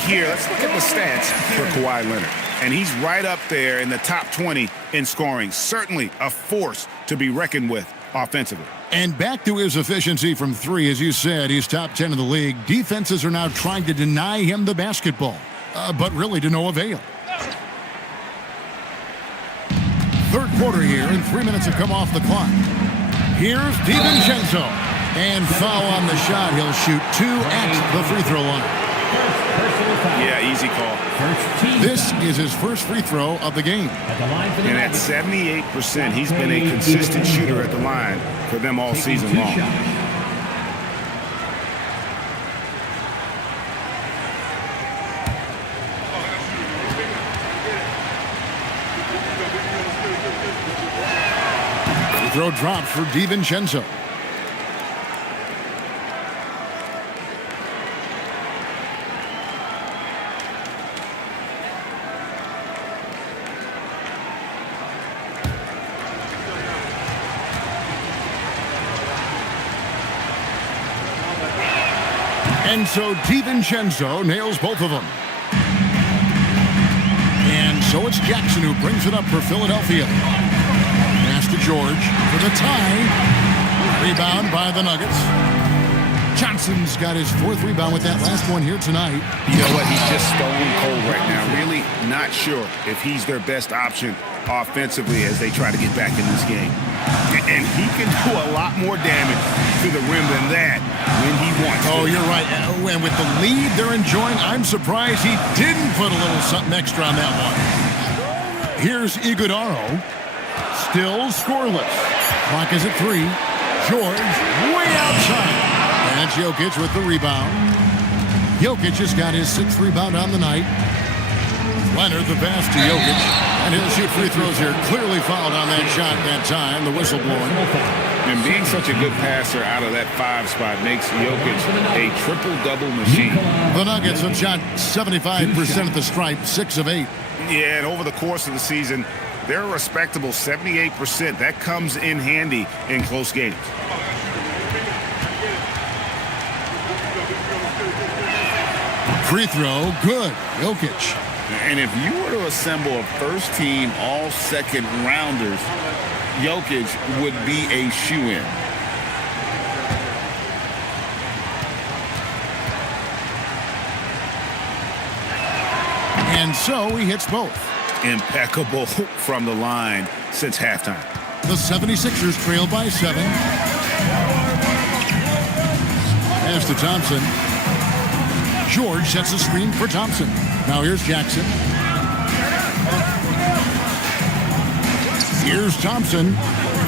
Here, let's look at the stats for Kawhi Leonard. And he's right up there in the top 20 in scoring. Certainly a force to be reckoned with offensively. And back to his efficiency from 3, as you said, he's top 10 in the league. Defenses are now trying to deny him the basketball, but really to no avail. Third quarter here, and 3 minutes have come off the clock. Here's DiVincenzo. And foul on the shot. He'll shoot 2 at the free throw line. Yeah, easy call. This is his first free throw of the game. And at 78%, he's been a consistent shooter at the line for them all season long. Free throw drops for DiVincenzo. And so DiVincenzo nails both of them. And so it's Jackson who brings it up for Philadelphia. Pass to George for the tie. Rebound by the Nuggets. Johnson's got his 4th rebound with that last one here tonight. You know what? He's just stone cold right now. Really not sure if he's their best option offensively as they try to get back in this game. And he can do a lot more damage to the rim than that when he wants to. Oh, you're right. And with the lead they're enjoying, I'm surprised he didn't put a little something extra on that one. Here's Iguodaro. Still scoreless. Clock is at 3. George way outside. And Jokic with the rebound. Jokic has got his 6th rebound on the night. Leonard the pass to Jokic. And he'll shoot free throws here. Clearly fouled on that shot that time. The whistle blowing. And being such a good passer out of that 5 spot makes Jokic a triple-double machine. The Nuggets have shot 75% at the stripe, 6 of 8. Yeah, and over the course of the season, they're a respectable 78%. That comes in handy in close games. Free throw, good. Jokic. And if you were to assemble a first-team all-second rounders, Jokic would be a shoo-in. And so he hits both. Impeccable from the line since halftime. The 76ers trail by 7. Pass to Thompson. George sets the screen for Thompson. Now here's Jackson. Here's Thompson.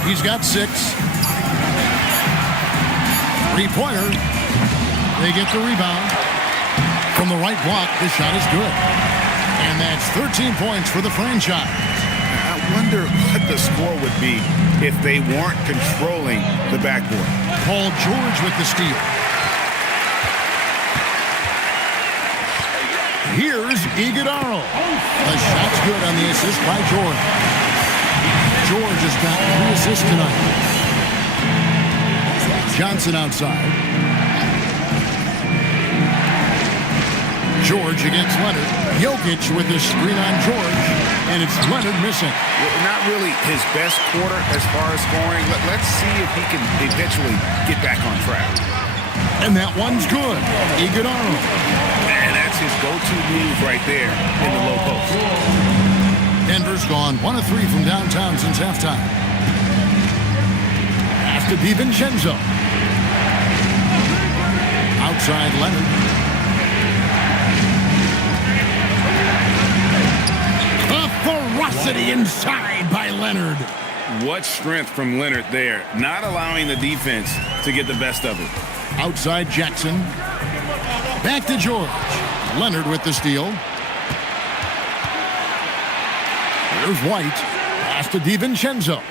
He's got 6. Three-pointer. They get the rebound. From the right block, the shot is good. And that's 13 points for the franchise. I wonder what the score would be if they weren't controlling the backboard. Paul George with the steal. Here's Iguodaro. The shot's good on the assist by George. George has got 3 assists tonight. Johnson outside. George against Leonard. Jokic with the screen on George. And it's Leonard missing. Not really his best quarter as far as scoring. Let's see if he can eventually get back on track. And that one's good. Iguodaro. And that's his go-to move right there in the low post. Denver's gone 1 of 3 from downtown since halftime. Pass to DiVincenzo. Outside Leonard. A ferocity inside by Leonard. What strength from Leonard there, not allowing the defense to get the best of it. Outside Jackson. Back to George. Leonard with the steal. Here's White. Pass to DiVincenzo.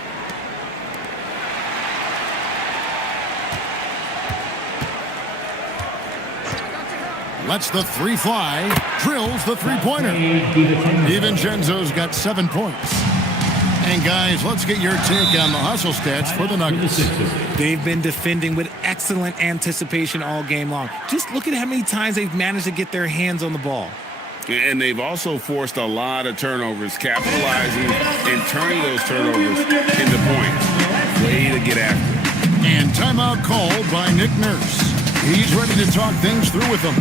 Lets the 3 fly. Drills the 3-pointer. DiVincenzo's got 7 points. And guys, let's get your take on the hustle stats for the Nuggets. They've been defending with excellent anticipation all game long. Just look at how many times they've managed to get their hands on the ball. And they've also forced a lot of turnovers, capitalizing and turning those turnovers into points. Way to get after it. And timeout called by Nick Nurse. He's ready to talk things through with them.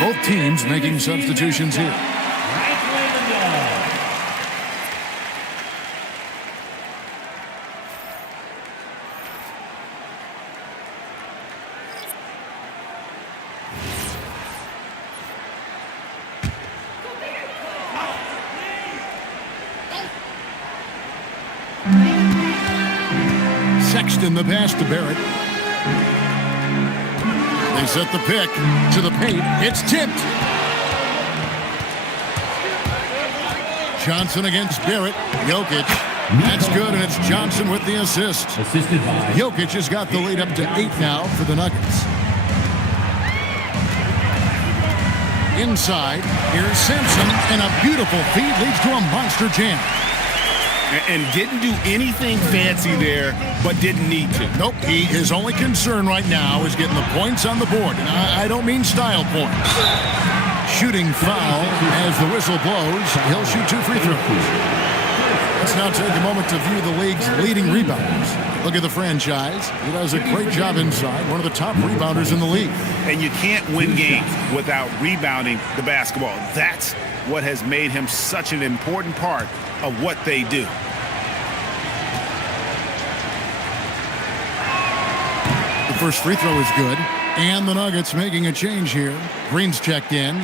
Both teams making substitutions here. Sexton the pass to Barrett. They set the pick to the paint. It's tipped. Johnson against Barrett. Jokic. That's good, and it's Johnson with the assist. Assisted by Jokic has got the lead up to 8 now for the Nuggets. Inside, here's Simpson, and a beautiful feed leads to a monster jam. And didn't do anything fancy there, but didn't need to. Nope, his only concern right now is getting the points on the board. And I don't mean style points. Shooting foul as the whistle blows. He'll shoot 2 free throws. Let's now take a moment to view the league's leading rebounders. Look at the franchise. He does a great job inside. One of the top rebounders in the league. And you can't win games without rebounding the basketball. That's what has made him such an important part of what they do. The first free throw is good. And the Nuggets making a change here. Green's checked in.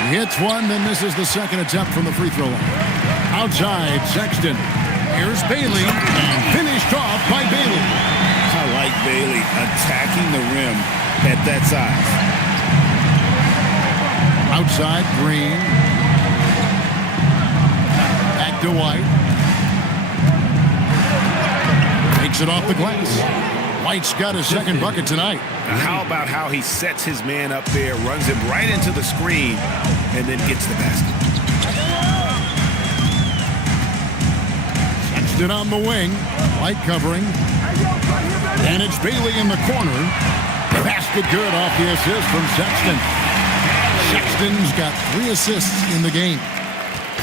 He hits one, then misses the second attempt from the free throw line. Outside, Sexton. Here's Bailey, and finished off by Bailey. I like Bailey attacking the rim at that size. Outside, Green. Back to White. Takes it off the glass. White's got his second bucket tonight. Now, how about how he sets his man up there, runs him right into the screen, and then gets the basket. Sexton on the wing. White covering. And it's Bailey in the corner. Basket good off the assist from Sexton. Sexton's got 3 assists in the game.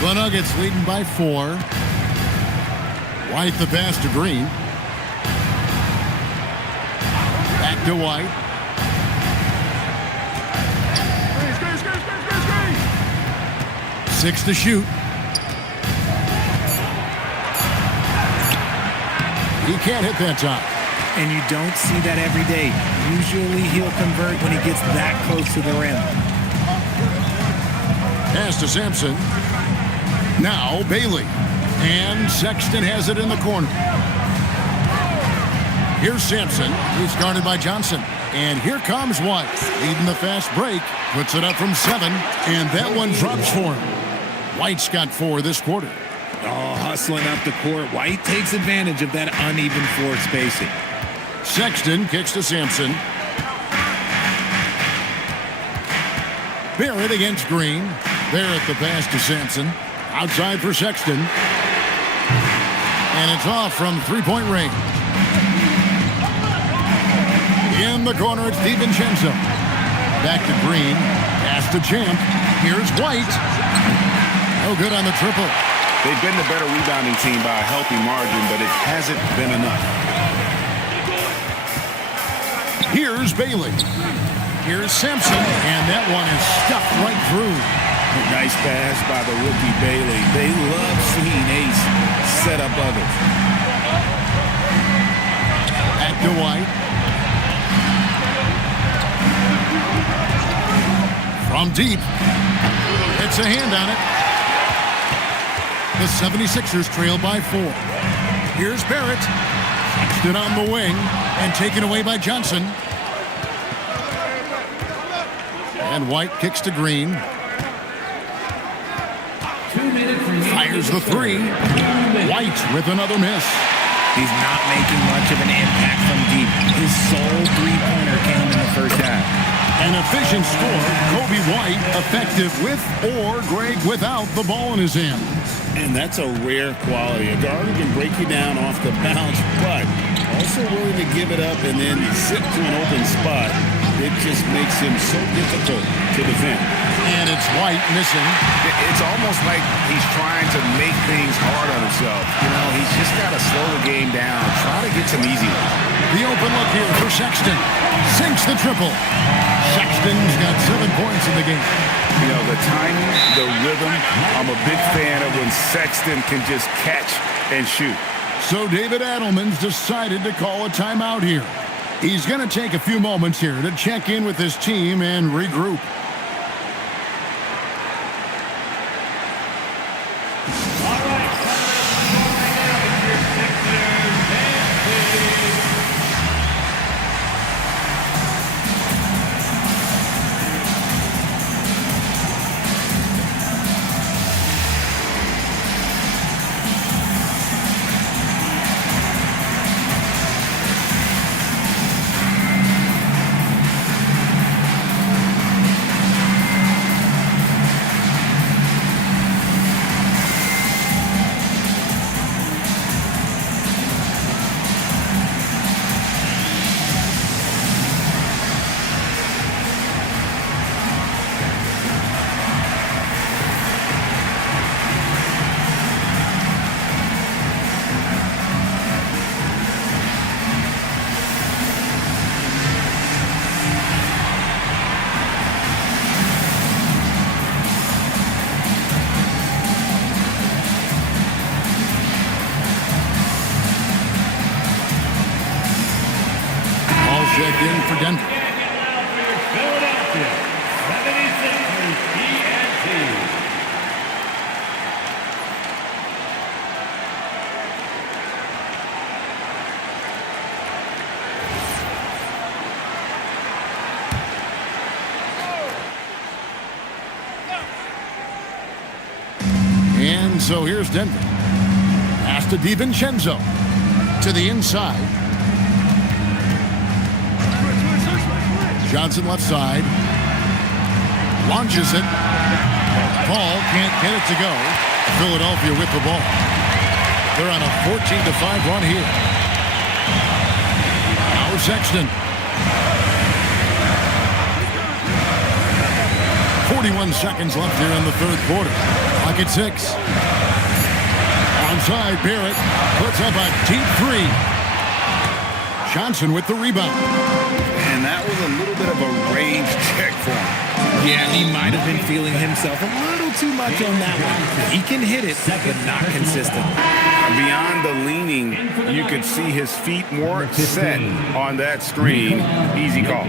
The Nuggets leading by 4. White the pass to Green. Back to White. Six to shoot. He can't hit that shot. And you don't see that every day. Usually he'll convert when he gets that close to the rim. Pass to Sampson. Now Bailey. And Sexton has it in the corner. Here's Sampson. He's guarded by Johnson. And here comes White. Leading the fast break. Puts it up from 7. And that one drops for him. White's got 4 this quarter. Oh, hustling up the court. White takes advantage of that uneven floor spacing. Sexton kicks to Sampson. Barrett against Green. Barrett the pass to Sampson. Outside for Sexton. And it's off from three-point range. In the corner, it's DiVincenzo. Back to Green. Pass to Champ. Here's White. No good on the triple. They've been the better rebounding team by a healthy margin, but it hasn't been enough. Here's Bailey. Here's Simpson, and that one is stuffed right through. Nice pass by the rookie Bailey. They love seeing Ace set up others. Back to White. From deep. It's a hand on it. The 76ers trail by 4. Here's Barrett. Stood on the wing and taken away by Johnson. And White kicks to Green. Fires the 3. White with another miss. He's not making much of an impact from deep. His sole three-pointer came in the first half. An efficient score. Kobe White effective with or Greg without the ball in his hand. And that's a rare quality. A guard who can break you down off the bounce, but also willing to give it up and then sit to an open spot it just makes him so difficult to defend. And it's White missing. It's almost like he's trying to make things hard on himself. You know, he's just got to slow the game down, try to get some easy ones. The open look here for Sexton. Sinks the triple. Sexton's got 7 points in the game. You know, the timing, the rhythm, I'm a big fan of when Sexton can just catch and shoot. So David Adelman's decided to call a timeout here. He's going to take a few moments here to check in with his team and regroup. All right, coming up right now is your Sixers and Checked in for Denver. Philadelphia 76ers TNT. And so here's Denver. Pass to DiVincenzo. To the inside. Johnson left side. Launches it. Paul can't get it to go. Philadelphia with the ball. They're on a 14-5 run here. Now Sexton. 41 seconds left here in the third quarter. Clock at 6. Onside, Barrett puts up a deep three. Johnson with the rebound. And that was a little bit of a range check for him. Yeah, he might have been feeling himself a little too much on that one. He can hit it, but not consistent. Beyond the leaning, you could see his feet more set on that screen. Easy call.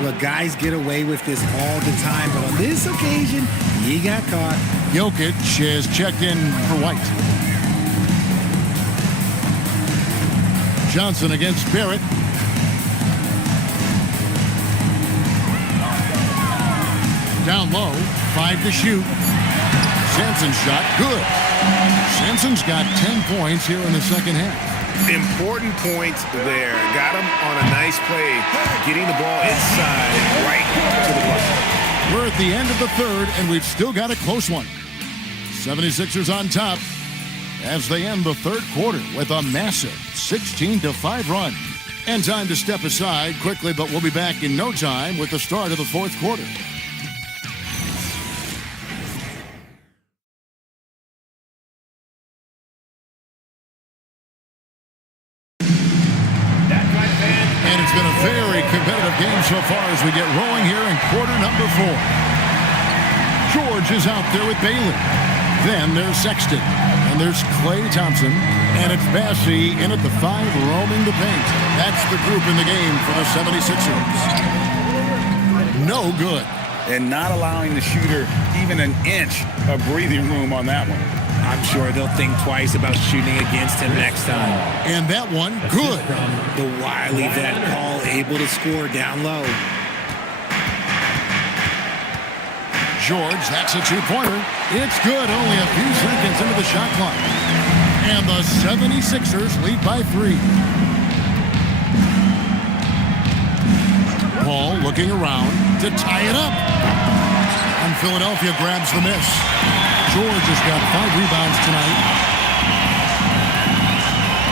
Look, guys get away with this all the time, but on this occasion, he got caught. Jokic has checked in for White. Johnson against Barrett. Down low, 5 to shoot. Sampson's shot, good. Sampson's got 10 points here in the second half. Important points there. Got him on a nice play, getting the ball inside, right to the bucket. We're at the end of the third, and we've still got a close one. 76ers on top as they end the third quarter with a massive 16-5 run. And time to step aside quickly, but we'll be back in no time with the start of the fourth quarter. And it's been a very competitive game so far as we get rolling here in quarter number 4. George is out there with Bailey. Then there's Sexton. And there's Klay Thompson. And it's Bassey in at the 5 roaming the paint. That's the group in the game for the 76ers. No good. And not allowing the shooter even an inch of breathing room on that one. I'm sure they'll think twice about shooting against him next time. And that one, good. The wily vet Paul able to score down low. George, that's a 2-pointer. It's good, only a few seconds into the shot clock. And the 76ers lead by 3. Paul looking around to tie it up. And Philadelphia grabs the miss. George has got 5 rebounds tonight.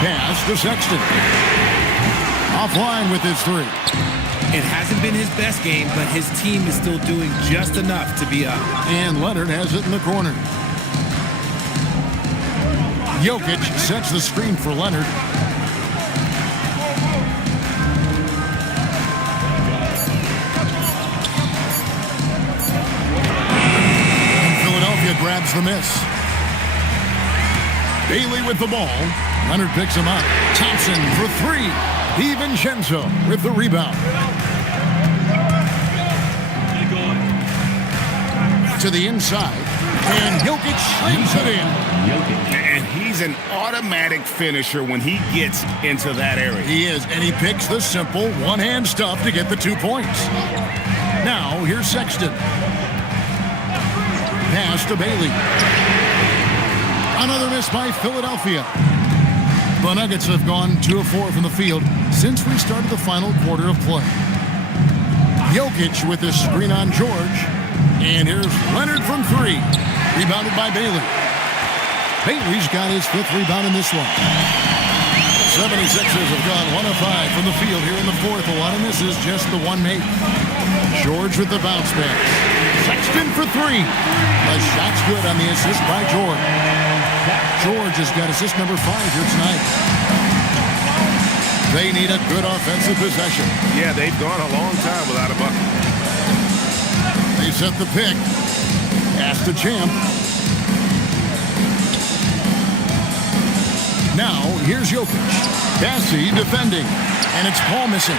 Pass to Sexton. Offline with his 3. It hasn't been his best game, but his team is still doing just enough to be up. And Leonard has it in the corner. Jokic sets the screen for Leonard. And Philadelphia grabs the miss. Bailey with the ball. Leonard picks him up. Thompson for three. DiVincenzo with the rebound. To the inside. And Jokic slams it in. And he's an automatic finisher when he gets into that area. He is, and he picks the simple one-hand stuff to get the 2 points. Now, here's Sexton. Pass to Bailey. Another miss by Philadelphia. The Nuggets have gone 2 of 4 from the field since we started the final quarter of play. Jokic with this screen on George. And here's Leonard from three. Rebounded by Bailey. Bailey's got his 5th rebound in this one. 76ers have gone 1 of 5 from the field here in the 4th. A lot of misses, just the one made. George with the bounce pass. Sexton for three. The shot's good on the assist by George. George has got assist number 5 here tonight. They need a good offensive possession. Yeah, they've gone a long time without a bucket. They set the pick. Pass to Champ. Now, here's Jokic. Bassi defending. And it's Paul missing.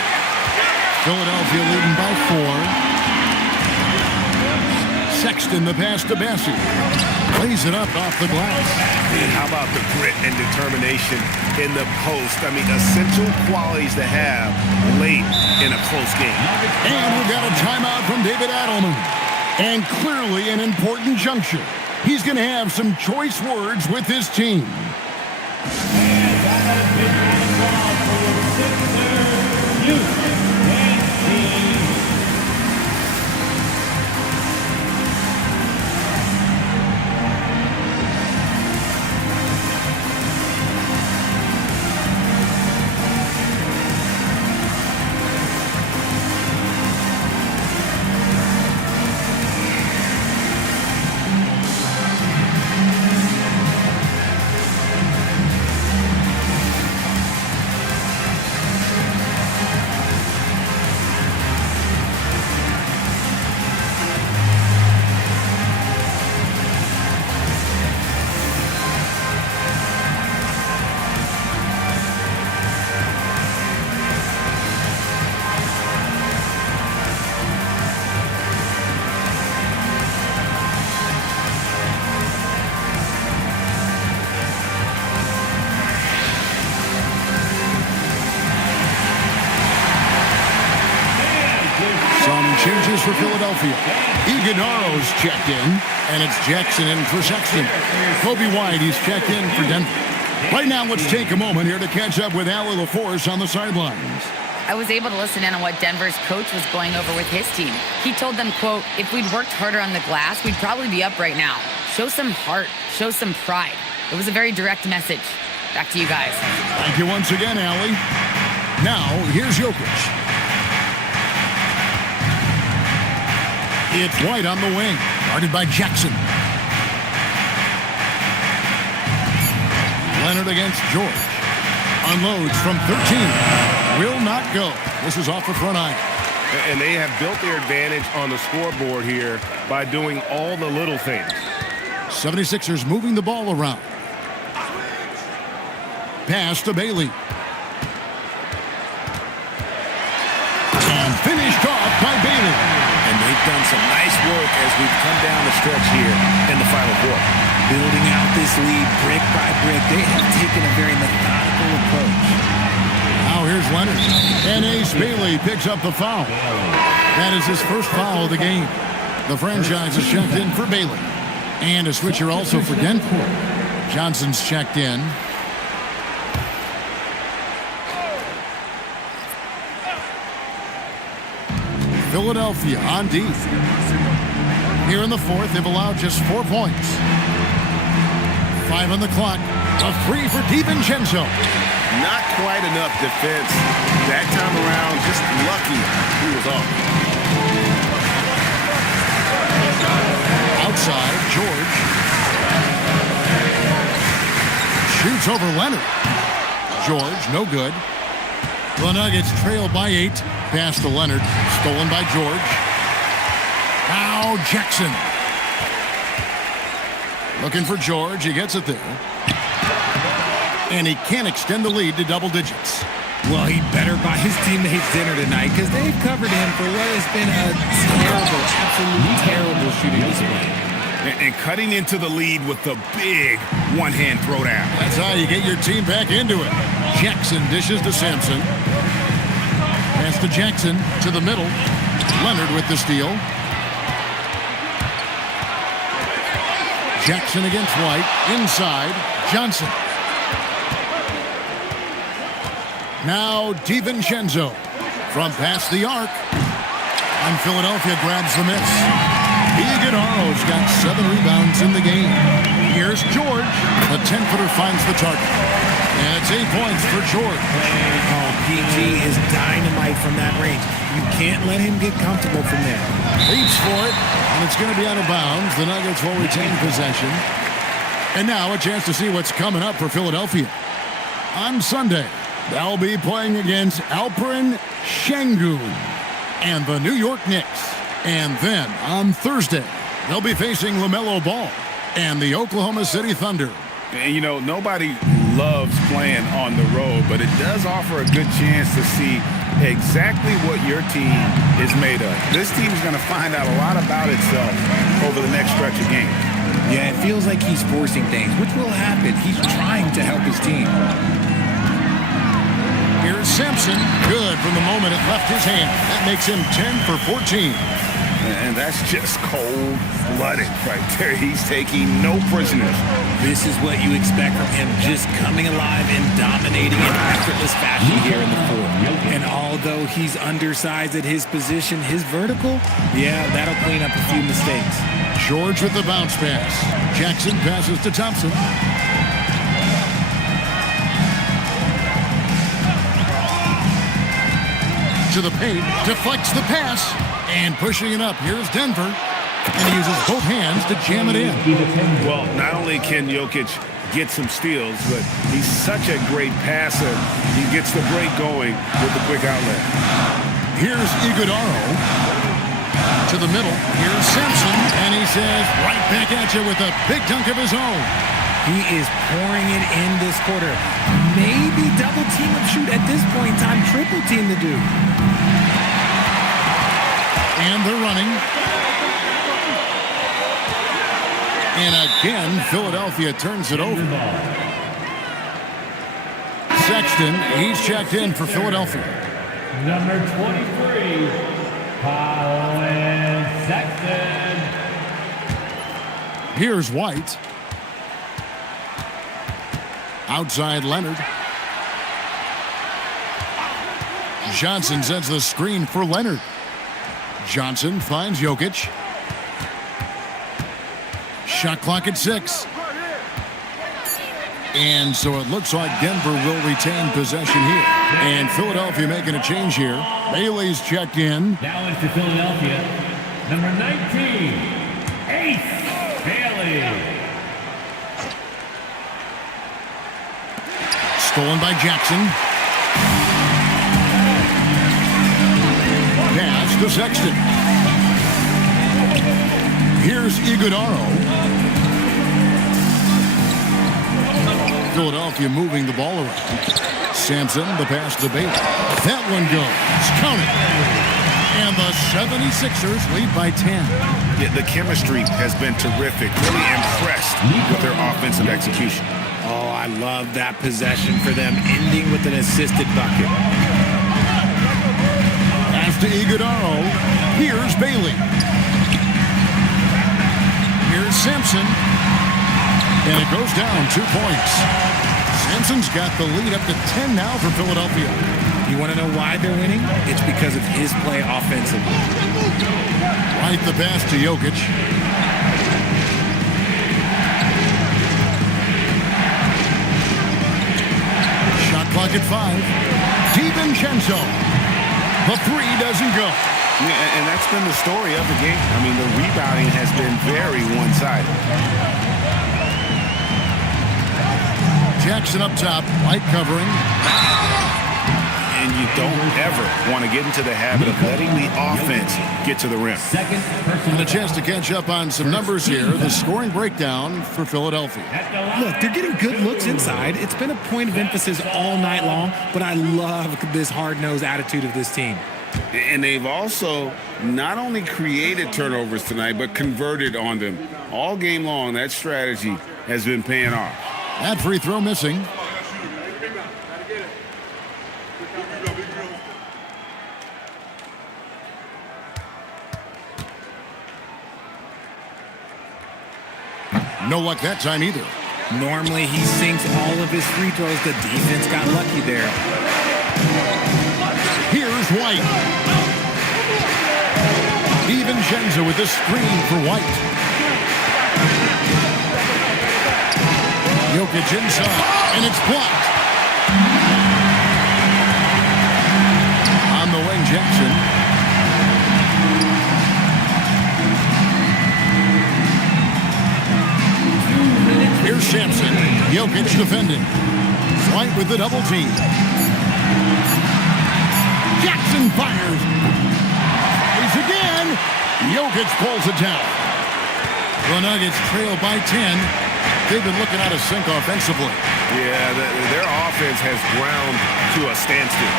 Philadelphia leading by 4. Sexton the pass to Bassi. Plays it up off the glass. And how about the grit and determination in the post? I mean, essential qualities to have late in a close game. And we've got a timeout from David Adelman. And clearly an important juncture. He's going to have some choice words with his team. And that has been the call for Sixers youth. Changes for Philadelphia. Iguodala's checked in, and it's Jackson in for Sexton. Kobe White, he's checked in for Denver. Right now, let's take a moment here to catch up with Allie LaForce on the sidelines. I was able to listen in on what Denver's coach was going over with his team. He told them, quote, if we'd worked harder on the glass, we'd probably be up right now. Show some heart. Show some pride. It was a very direct message. Back to you guys. Thank you once again, Allie. Now, here's Jokic. It's White on the wing, guarded by Jackson. Leonard against George. Unloads from 13. Will not go. This is off the front iron. And they have built their advantage on the scoreboard here by doing all the little things. 76ers moving the ball around. Pass to Bailey. And finished off by Bailey. And they've done some nice work as we've come down the stretch here in the final quarter. Building out this lead brick by brick. They have taken a very methodical approach. Now here's Leonard. And Ace Bailey picks up the foul. That is his first foul of the game. The franchise is checked in for Bailey. And a switcher also for Denver. Johnson's checked in. Philadelphia on D. Here in the 4th, they've allowed just 4 points. 5 on the clock. A free for DiVincenzo. Not quite enough defense. That time around, just lucky he was off. Outside, George. Shoots over Leonard. George, no good. The Nuggets trail by 8. Pass to Leonard. Stolen by George. Now Jackson. Looking for George. He gets it there. And he can't extend the lead to double digits. Well, he better buy his teammates dinner tonight because they've covered him for what has been a terrible, absolutely terrible shooting display. And cutting into the lead with the big one-hand throwdown. That's how you get your team back into it. Jackson dishes to Sampson. Pass to Jackson to the middle. Leonard with the steal. Jackson against White. Inside. Johnson. Now DiVincenzo from past the arc. And Philadelphia grabs the miss. Iguodaro's got 7 rebounds in the game. Here's George. The 10-footer finds the target. And it's 8 points for George. Oh, PG is dynamite from that range. You can't let him get comfortable from there. Leaps for it, and it's going to be out of bounds. The Nuggets will retain possession. And now a chance to see what's coming up for Philadelphia. On Sunday, they'll be playing against Alperen Şengün and the New York Knicks. And then on Thursday, they'll be facing LaMelo Ball and the Oklahoma City Thunder. And, you know, nobody loves playing on the road, but it does offer a good chance to see exactly what your team is made of. This team is going to find out a lot about itself over the next stretch of games. Yeah, it feels like he's forcing things, which will happen. He's trying to help his team. Here's Sampson. Good from the moment it left his hand. That makes him 10 for 14. And that's just cold-blooded right there. He's taking no prisoners. This is what you expect from him, just coming alive and dominating in effortless fashion here in the fourth. And although he's undersized at his position, his vertical, yeah, that'll clean up a few mistakes. George with the bounce pass. Jackson passes to Thompson. To the paint, deflects the pass, and pushing it up. Here's Denver, and he uses both hands to jam it in. Well, not only can Jokic get some steals, but he's such a great passer. He gets the break going with the quick outlet. Here's Iguodaro to the middle. Here's Sampson, and he says, right back at you with a big dunk of his own. He is pouring it in this quarter. Maybe double team of shoot at this point in time, triple team to do. And they're running. And again, Philadelphia turns it over. Sexton, he's checked in for Philadelphia. Number 23, Colin Sexton. Here's White. Outside Leonard. Johnson sets the screen for Leonard. Johnson finds Jokic. Shot clock at 6. And so it looks like Denver will retain possession here. And Philadelphia making a change here. Bailey's checked in. Now into Philadelphia, number 19, Ace Bailey. Stolen by Jackson. Pass to Sexton. Here's Iguodaro. Philadelphia moving the ball around. Sampson, the pass to Bailey. That one goes. Count it. And the 76ers lead by 10. Yeah, the chemistry has been terrific. Really impressed with their offensive execution. Oh, I love that possession for them, ending with an assisted bucket. Pass to Iguodaro. Here's Bailey. Here's Sampson. And it goes down 2 points. Sampson's got the lead up to 10 now for Philadelphia. You want to know why they're winning? It's because of his play offensively. Right the pass to Jokic. Shot clock clock at 5. DiVincenzo. The three doesn't go. Yeah, and that's been the story of the game. I mean, the rebounding has been very one-sided. Jackson up top, White covering. And you don't ever want to get into the habit of letting the offense get to the rim. And a chance to catch up on some numbers here. The scoring breakdown for Philadelphia. Look, they're getting good looks inside. It's been a point of emphasis all night long, but I love this hard-nosed attitude of this team. And they've also not only created turnovers tonight, but converted on them. All game long, that strategy has been paying off. That free throw missing. No luck that time either. Normally, he sinks all of his free throws. The defense got lucky there. Here's White. DiVincenzo with the screen for White. Jokic inside, and it's blocked. On the wing, Jackson. Here's Sampson. Jokic defending. White with the double team. Jackson fires. He's again. Jokic pulls it down. The Nuggets trail by 10. They've been looking out of sync offensively. Yeah, their offense has ground to a standstill.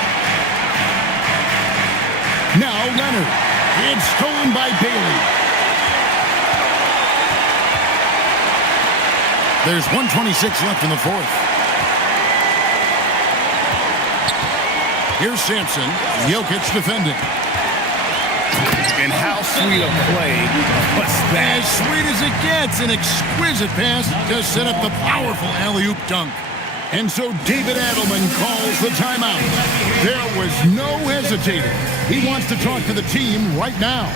Now Leonard. It's stolen by Bailey. There's 1:26 left in the fourth. Here's Sampson. Jokic defending. And how sweet a play was that? As sweet as it gets. An exquisite pass to set up the powerful alley-oop dunk. And so David Adelman calls the timeout. There was no hesitating. He wants to talk to the team right now.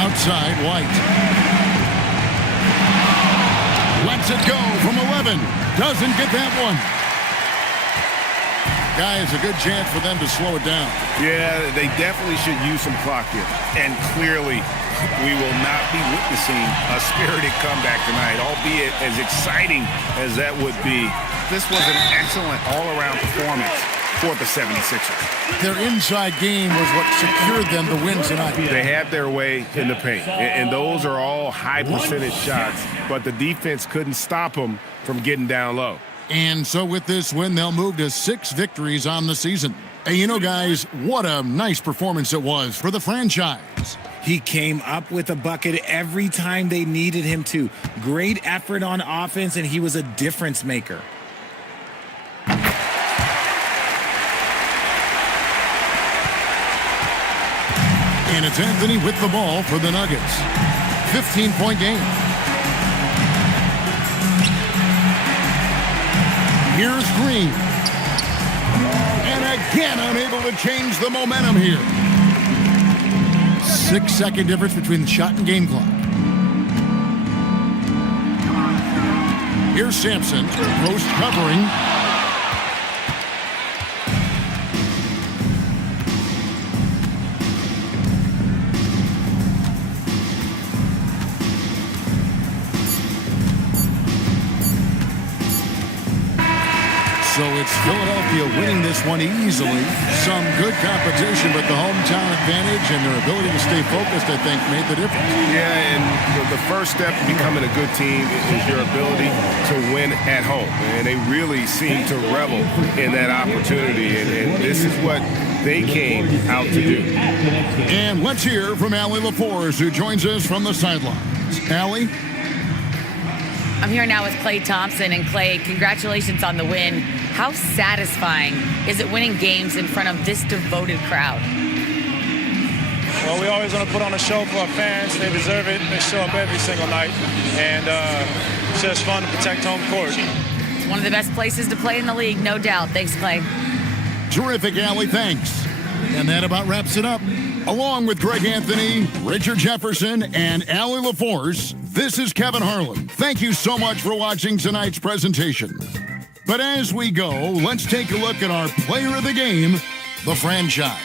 Outside, White. Lets it go from 11. Doesn't get that one. Guy, is a good chance for them to slow it down. Yeah, they definitely should use some clock here. And clearly, we will not be witnessing a spirited comeback tonight, albeit as exciting as that would be. This was an excellent all-around performance for the 76ers. Their inside game was what secured them the win tonight. They had their way in the paint, and those are all high-percentage shots, but the defense couldn't stop them from getting down low. And so with this win, they'll move to 6 victories on the season. And you know, guys, what a nice performance it was for the franchise. He came up with a bucket every time they needed him to. Great effort on offense, and he was a difference maker. And it's Anthony with the ball for the Nuggets. 15-point game. Here's Green. And again, unable to change the momentum here. 6-second difference between the shot and game clock. Here's Sampson, post covering. So it's Philadelphia winning this one easily. Some good competition, but the hometown advantage and their ability to stay focused, I think, made the difference. Yeah, and the first step to becoming a good team is your ability to win at home. And they really seem to revel in that opportunity, and this is what they came out to do. And let's hear from Allie LaForce, who joins us from the sidelines. Allie? I'm here now with Klay Thompson. And Klay, congratulations on the win. How satisfying is it winning games in front of this devoted crowd? Well, we always want to put on a show for our fans. They deserve it. They show up every single night. And it's just fun to protect home court. It's one of the best places to play in the league, no doubt. Thanks, Klay. Terrific, Allie. Thanks. And that about wraps it up. Along with Greg Anthony, Richard Jefferson, and Allie LaForce, this is Kevin Harlan. Thank you so much for watching tonight's presentation. But as we go, let's take a look at our player of the game, the franchise.